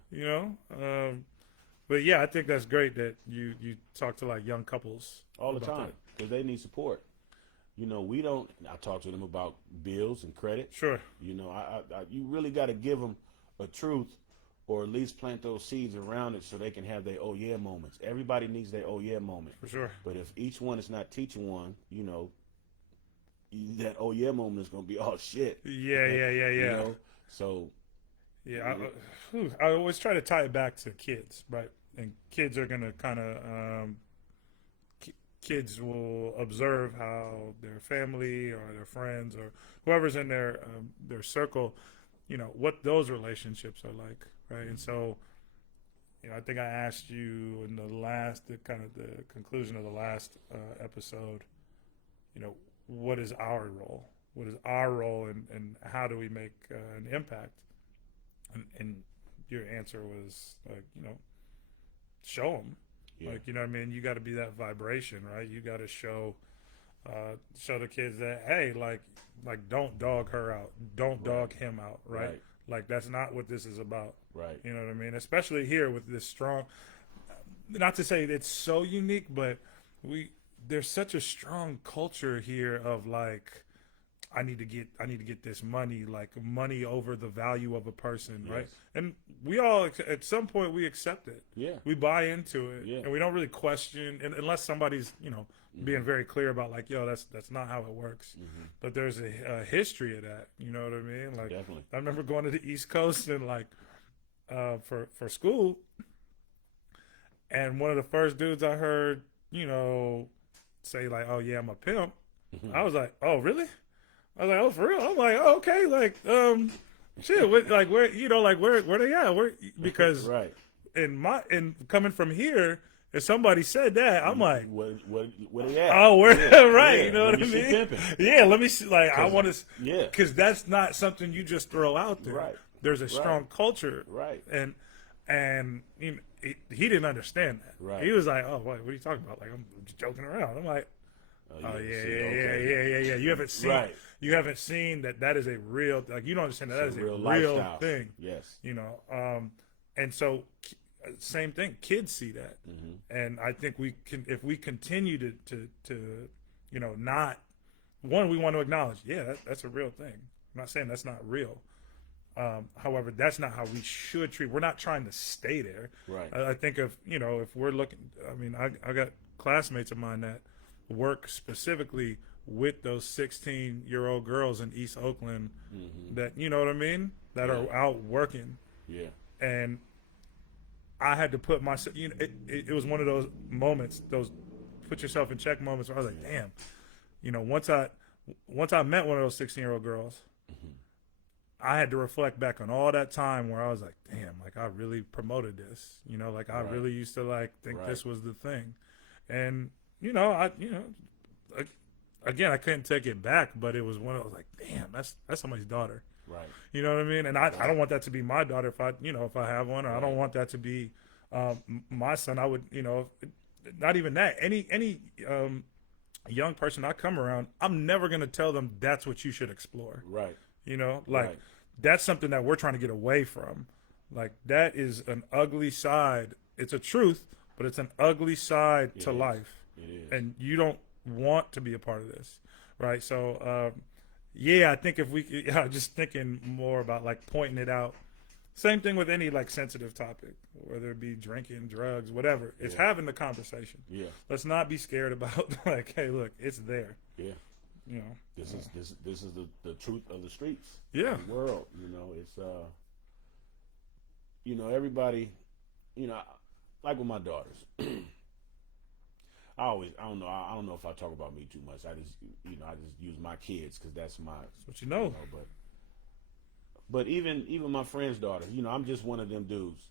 But yeah, I think that's great that you talk to like young couples all the time because they need support. We don't. I talk to them about bills and credit. Sure. You really got to give them a truth, or at least plant those seeds around it so they can have their oh yeah moments. Everybody needs their oh yeah moment. For sure. But if each one is not teaching one, that oh yeah moment is going to be all shit. Yeah. So. Yeah, I always try to tie it back to kids, right? And kids are going to kind of, kids will observe how their family or their friends or whoever's in their circle what those relationships are like, right? And so, I think I asked you in the conclusion of the last episode, what is our role? What is our role, and how do we make an impact? And your answer was like, show them. Yeah. Like, what I mean? You got to be that vibration, right? You got to show the kids that, hey, like don't dog her out, don't dog him out, right? Like that's not what this is about, right? You know what I mean? Especially here with this strong. Not to say it's so unique, but there's such a strong culture here of like, I need to get this money, like money over the value of a person, yes. Right? And we all, at some point, we accept it. Yeah. We buy into it, yeah. And we don't really question, unless somebody's, being very clear about like, yo, that's not how it works. Mm-hmm. But there's a history of that. You know what I mean? Like, definitely. I remember going to the East Coast and like, for school, and one of the first dudes I heard, say like, oh yeah, I'm a pimp. Mm-hmm. I was like, oh really? I was like, oh, for real? I'm like, oh, okay, like, shit, like, where, where they at? Where, because right. in coming from here, if somebody said that, I'm like, where they at? Oh, where, yeah. right? Yeah. You know what I mean? Yeah, let me see. Like, I want to, because that's not something you just throw out there. Right. There's a strong culture, right? And he didn't understand that. Right. He was like, oh, what are you talking about? Like, I'm just joking around. I'm like, yeah. You haven't seen. Right. You haven't seen that is a real, like, you don't understand that is a real thing. Yes. And so same thing, kids see that. Mm-hmm. And I think we can, if we continue to not, one, we want to acknowledge, that's a real thing. I'm not saying that's not real. However, that's not how we should treat. We're not trying to stay there. Right. I think if we're looking, I got classmates of mine that work specifically with those 16-year-old girls in East Oakland, mm-hmm. that, you know what I mean, that are out working. Yeah. And I had to put myself, it was one of those moments, those put yourself in check moments where I was like, damn, once I met one of those 16-year-old girls, mm-hmm. I had to reflect back on all that time where I was like, damn, like I really promoted this, like I really used to like think this was the thing. And, again, I couldn't take it back, but it was one of those like, damn, that's somebody's daughter. Right. You know what I mean? And I don't want that to be my daughter if I have one, or I don't want that to be my son. I would, not even that. Any young person I come around, I'm never going to tell them that's what you should explore. Right. That's something that we're trying to get away from. Like, that is an ugly side. It's a truth, but it's an ugly side to life. It is. And you don't want to be a part of this, right? So, I think if we just thinking more about like pointing it out. Same thing with any like sensitive topic, whether it be drinking, drugs, whatever. It's having the conversation. Yeah. Let's not be scared about like, hey, look, it's there. Yeah. This is the truth of the streets. Yeah. The world. It's everybody, like with my daughters. I don't know if I talk about me too much. I just use my kids because that's what you know. But even my friend's daughter, I'm just one of them dudes,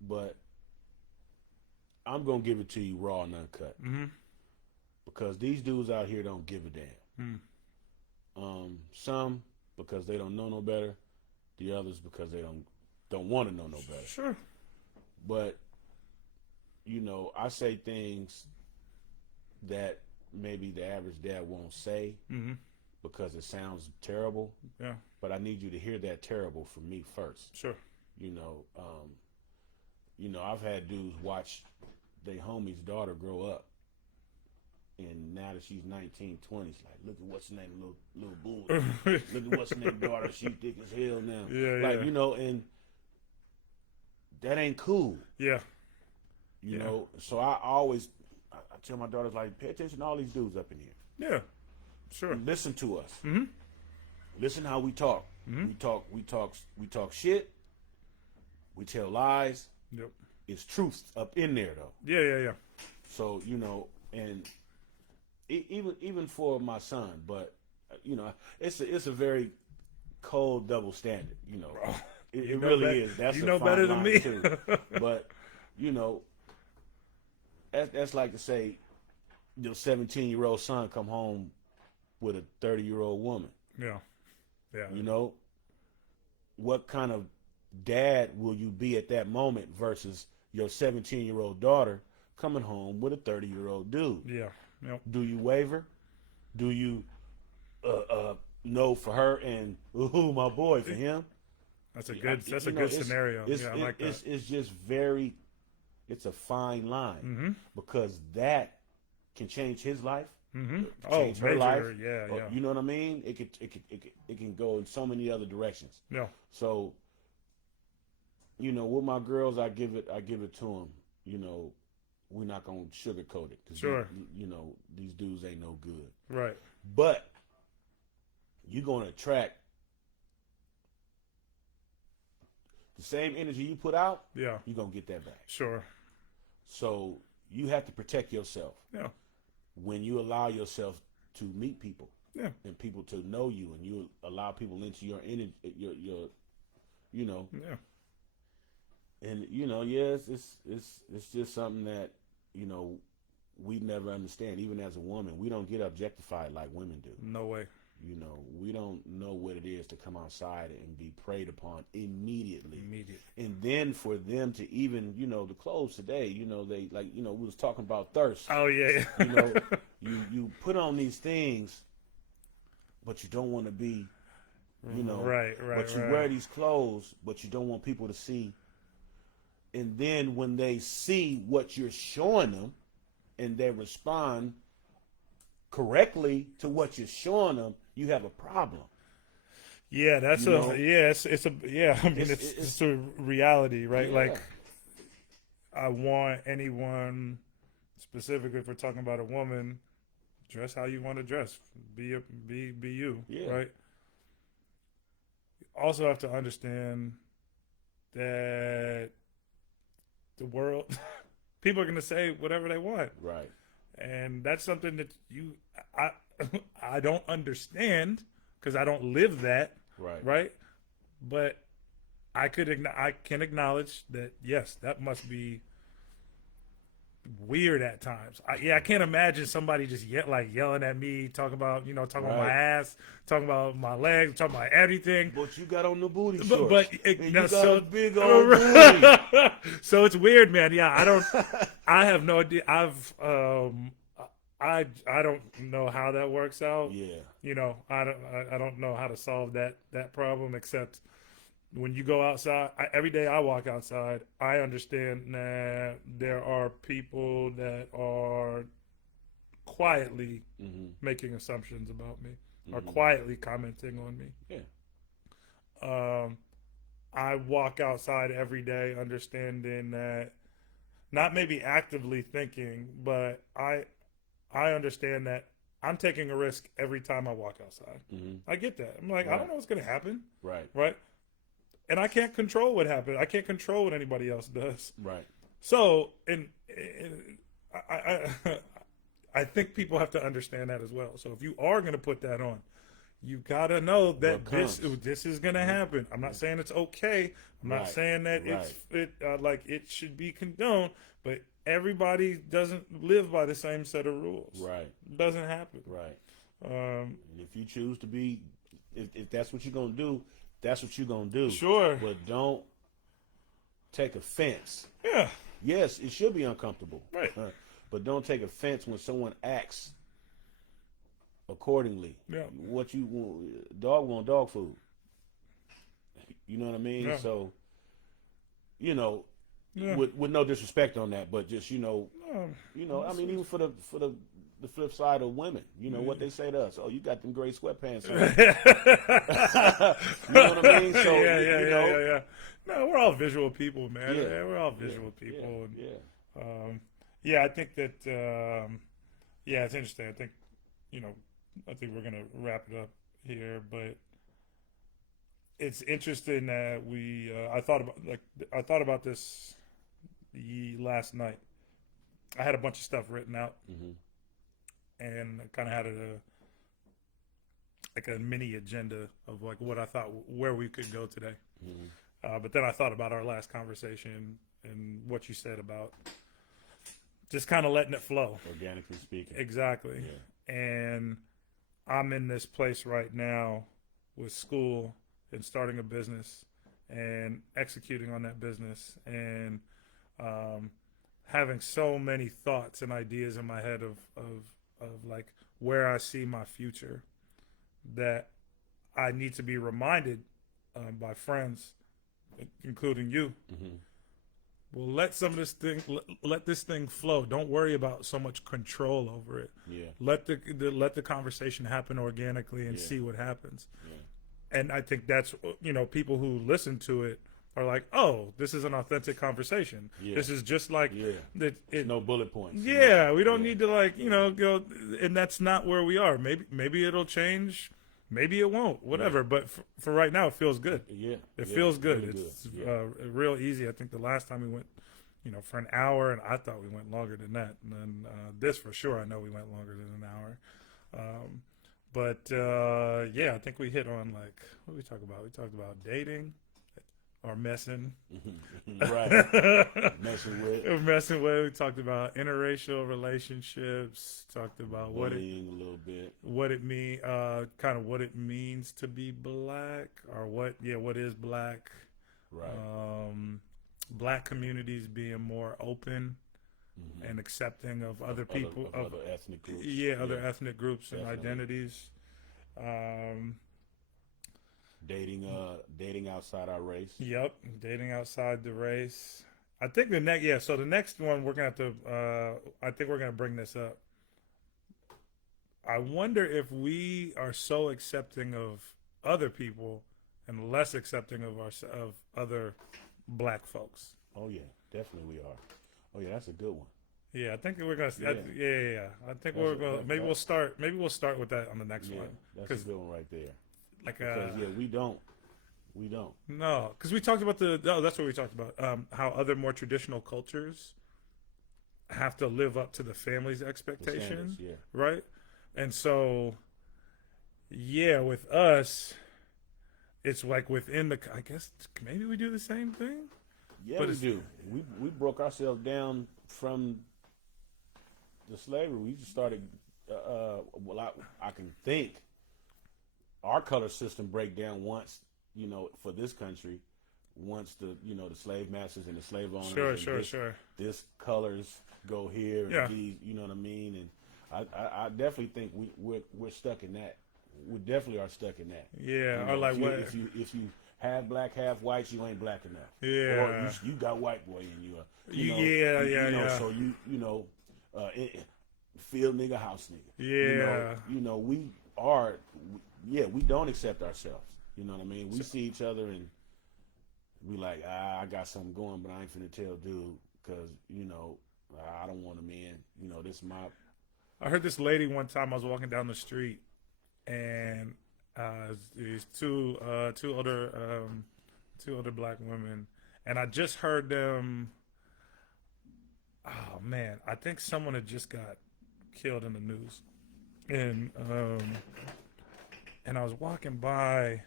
but I'm gonna give it to you raw and uncut, mm-hmm. because these dudes out here don't give a damn. Some because they don't know no better, the others because they don't want to know no better. Sure, but. I say things that maybe the average dad won't say, mm-hmm. because it sounds terrible. Yeah. But I need you to hear that terrible from me first. Sure. I've had dudes watch their homie's daughter grow up, and now that she's 19, 20, she's like, look at what's her name, little bull. Look at what's her name daughter. She's thick as hell now. Yeah. And that ain't cool. Yeah. So I tell my daughters, like, pay attention to all these dudes up in here. Yeah, sure. And listen to us. Mm-hmm. Listen how we talk. Mm-hmm. We talk shit. We tell lies. Yep. It's truth up in there though. Yeah. So and even for my son, but it's a very cold double standard. It, You it know really is. That's you a know fine better than line me. too. But that's like to say your 17-year-old son come home with a 30-year-old woman. Yeah, yeah. What kind of dad will you be at that moment versus your 17-year-old daughter coming home with a 30-year-old dude? Yeah. Yep. Do you waver? Do you know for her and my boy for him? That's a good scenario. I like that. It's just very, it's a fine line Mm-hmm. because that can change his life, Mm-hmm. change her life. Yeah, yeah. You know what I mean? It can go in so many other directions. Yeah. So, with my girls, I give it to them. We're not gonna sugarcoat it because Sure. these dudes ain't no good. Right. But you're gonna attract the same energy you put out. Yeah. You're gonna get that back. Sure. So you have to protect yourself. Yeah. When you allow yourself to meet people. Yeah. And people to know you, and you allow people into your energy, your Yeah. And it's just something that we never understand. Even as a woman, we don't get objectified like women do. No way. We don't know what it is to come outside and be preyed upon immediately. Immediate. And then for them to even, the clothes today, they we was talking about thirst. Oh yeah. You put on these things, but you don't want to be, Right. But you wear these clothes, but you don't want people to see. And then when they see what you're showing them, and they respond correctly to what you're showing them, you have a problem. Yeah, that's You know? it's a yeah. I mean, it's a reality, right? Yeah. Like, I want anyone, specifically if we're talking about a woman, dress how you want to dress. Be you, Yeah. right? You also have to understand that the world, people are going to say whatever they want, Right. and that's something that I don't understand because I don't live that, Right. right? But I can acknowledge that yes, that must be weird at times. I can't imagine somebody just yelling at me, talking about my Right. ass, talking about my legs, talking about everything. But you got on the booty But, shorts. but and you now, got so a big old booty. so it's weird, man. Yeah, I have no idea. I don't know how that works out. Yeah. I don't know how to solve that problem, except when you go outside. Every day I walk outside, I understand that there are people that are quietly Mm-hmm. making assumptions about me, or Mm-hmm. quietly commenting on me. Yeah. I walk outside every day understanding that, not maybe actively thinking, but I understand that I'm taking a risk every time I walk outside. Mm-hmm. I get that. I'm like, I Right. don't know what's going to happen, Right. right? And I can't control what happens. I can't control what anybody else does. Right. So, I think people have to understand that as well. So if you are going to put that on, you got to know that What this is going to happen. I'm not saying it's okay. I'm not Right. saying that Right. like it should be condoned, but everybody doesn't live by the same set of rules. Right. It doesn't happen. Right. Um, And if you choose to be, if that's what you're gonna do, that's what you're gonna do. Sure. But don't take offense. yeah. Yes, it should be uncomfortable. Right. But don't take offense when someone acts accordingly. Yeah. What you want, dog want dog food. You know what I mean? Yeah. So, Yeah. with no disrespect on that, but just I mean, even for the flip side of women, what they say to us. Oh, you got them gray sweatpants on. You know what I mean? So yeah. No, we're all visual people, man. Yeah. Yeah, we're all visual people. Yeah. And, I think that it's interesting. I think we're gonna wrap it up here, but it's interesting that I thought about this last night. I had a bunch of stuff written out, Mm-hmm. and I kind of had like a mini agenda of like what I thought where we could go today. Mm-hmm. But then I thought about our last conversation and what you said about just kind of letting it flow. Organically speaking. Exactly. Yeah. And I'm in this place right now with school and starting a business and executing on that business and having so many thoughts and ideas in my head of like where I see my future that I need to be reminded by friends, including you. Mm-hmm. Well, let some of this thing, let this thing flow. Don't worry about so much control over it. Yeah. Let the conversation happen organically and see what happens. Yeah. And I think that's, people who listen to it are like, oh, this is an authentic conversation. Yeah. This is just like no bullet points. Yeah, we don't need to go, and that's not where we are. Maybe it'll change. Maybe it won't. Whatever. Yeah. But for right now, it feels good. Yeah, it feels good. Really it's real easy. I think the last time we went, for an hour, and I thought we went longer than that. And then this for sure, I know we went longer than an hour. I think we hit on like what did we talk about? We talked about dating. Or messing. Right. Messing with. We talked about interracial relationships. Talked about bullying a little bit. What it kind of what it means to be black, or what is black. Right. Black communities being more open and accepting of other people, of other ethnic groups. Other ethnic groups and identities. Dating outside our race. Yep, dating outside the race. I think the next one we're gonna have to. I think we're gonna bring this up. I wonder if we are so accepting of other people and less accepting of other black folks. Oh yeah, definitely we are. Oh yeah, that's a good one. Yeah, I think we're gonna. I think we're gonna. Maybe we'll start. Maybe we'll start with that on the next one. That's a good one right there. Because we don't. No, because we talked about that's what we talked about. How other more traditional cultures have to live up to the family's expectation, right? And so, with us, it's like within the. I guess maybe we do the same thing. Yeah, but we do. We broke ourselves down from the slavery. We just started. I can think. Our color system break down once, for this country, once the slave masters and the slave owners. Sure. This colors go here. Yeah. And these, you know what I mean? And I definitely think we're stuck in that. We definitely are stuck in that. Yeah. Or like if you half black, half white, you ain't black enough. Yeah. Or you got white boy in you. So field nigga, house nigga. Yeah. We are. We don't accept ourselves. You know what I mean? We see each other and we like, I got something going, but I ain't finna tell dude because, I don't want him in. This is my... I heard this lady one time. I was walking down the street and these two older black women, and I just heard them. Oh man, I think someone had just got killed in the news, and I was walking by,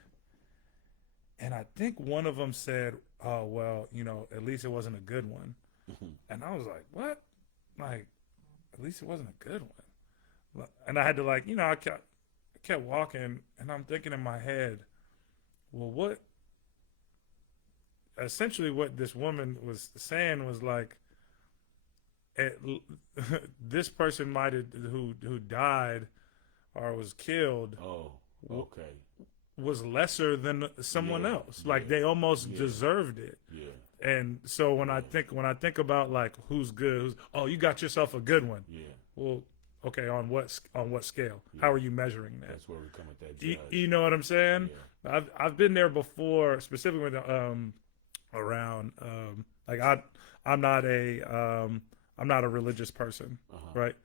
and I think one of them said, "Oh well, at least it wasn't a good one." And I was like, "What? Like, at least it wasn't a good one?" And I had to I kept walking, and I'm thinking in my head, well, what? Essentially, what this woman was saying was like, this person who died or was killed. Oh. Okay. Was lesser than someone else. Like they almost deserved it. Yeah. And so when I think about like who's good, you got yourself a good one. Yeah. Well, okay, on what scale? Yeah. How are you measuring that? That's where we come with that judge. You know what I'm saying? Yeah. I've been there before, specifically with around like I'm not a religious person, right?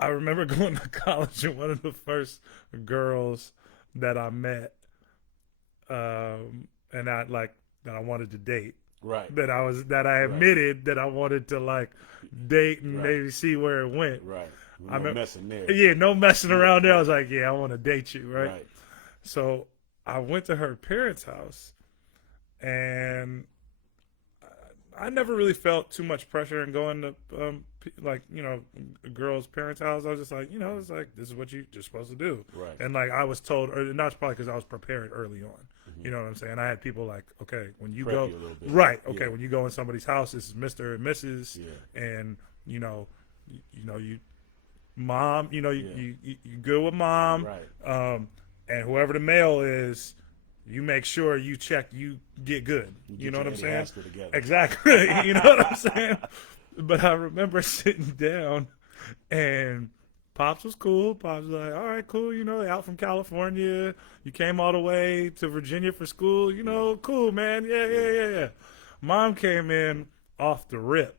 I remember going to college, and one of the first girls that I met, and that I wanted to date, right? That I admitted that I wanted to date and maybe see where it went, right? No messing there. Yeah, no messing around there. I was like, yeah, I want to date you, right? Right. So I went to her parents' house, and I never really felt too much pressure in going to like, you know, a girl's parents' house. I was just like, you know, it's like, this is what you're supposed to do. Right. And like I was told, or not probably because I was prepared early on. You know what I'm saying? I had people like, okay, when you Prep go, you a little bit. right, okay, Yeah. when you go in somebody's house, this is Mr. and Mrs. Yeah. And you know, you mom, you know, Yeah. you good with mom, Right. And whoever the male is, you make sure you check, you get good. You know what I'm saying? Exactly. You know what I'm saying? But I remember sitting down, and Pops was cool. Pops was like, all right, cool. You know, out from California. You came all the way to Virginia for school. You know, cool, man. Yeah. Mom came in off the rip.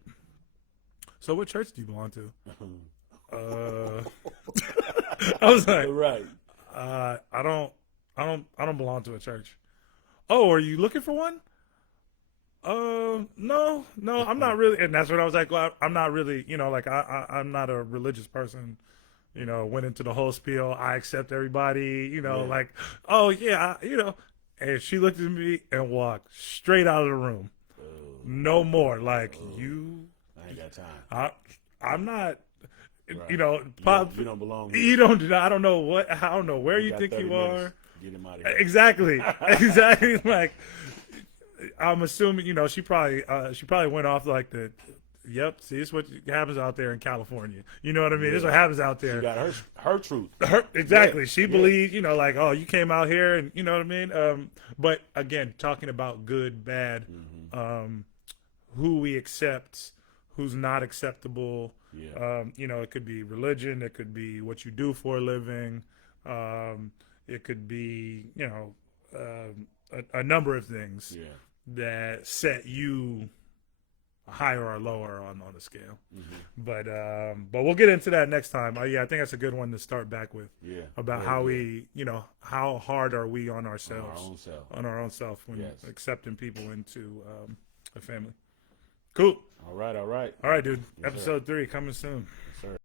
So what church do you belong to? I was like, Right. I don't belong to a church. Oh, are you looking for one? No, I'm not really. And that's what I was like. Well, I'm not really, you know, like I'm not a religious person. You know, went into the whole spiel. I accept everybody. You know, Yeah. like, oh yeah, you know. And she looked at me and walked straight out of the room. No more. Like you. I ain't got time. I'm not. Right. You know, Pop. You don't belong here. You don't. I don't know what. I don't know where you got think 30 you minutes. are. Get him out of here. Exactly. Exactly. Like, I'm assuming, you know, she probably went off like the, yep, see, this is what happens out there in California. You know what I mean? This is what happens out there. She got her truth. Exactly. Yeah. She believed, you know, like, oh, you came out here, and you know what I mean? But again, talking about good, bad, who we accept, who's not acceptable. Yeah. You know, it could be religion, it could be what you do for a living, it could be, you know, a number of things Yeah. that set you higher or lower on the scale. But we'll get into that next time. Yeah, I think that's a good one to start back with. Yeah. About Very how good. we, you know, how hard are we on ourselves, On our own self. when Yes. accepting people into a family. Cool. All right. All right, dude. Yes, Episode 3 coming soon. Yes, sir.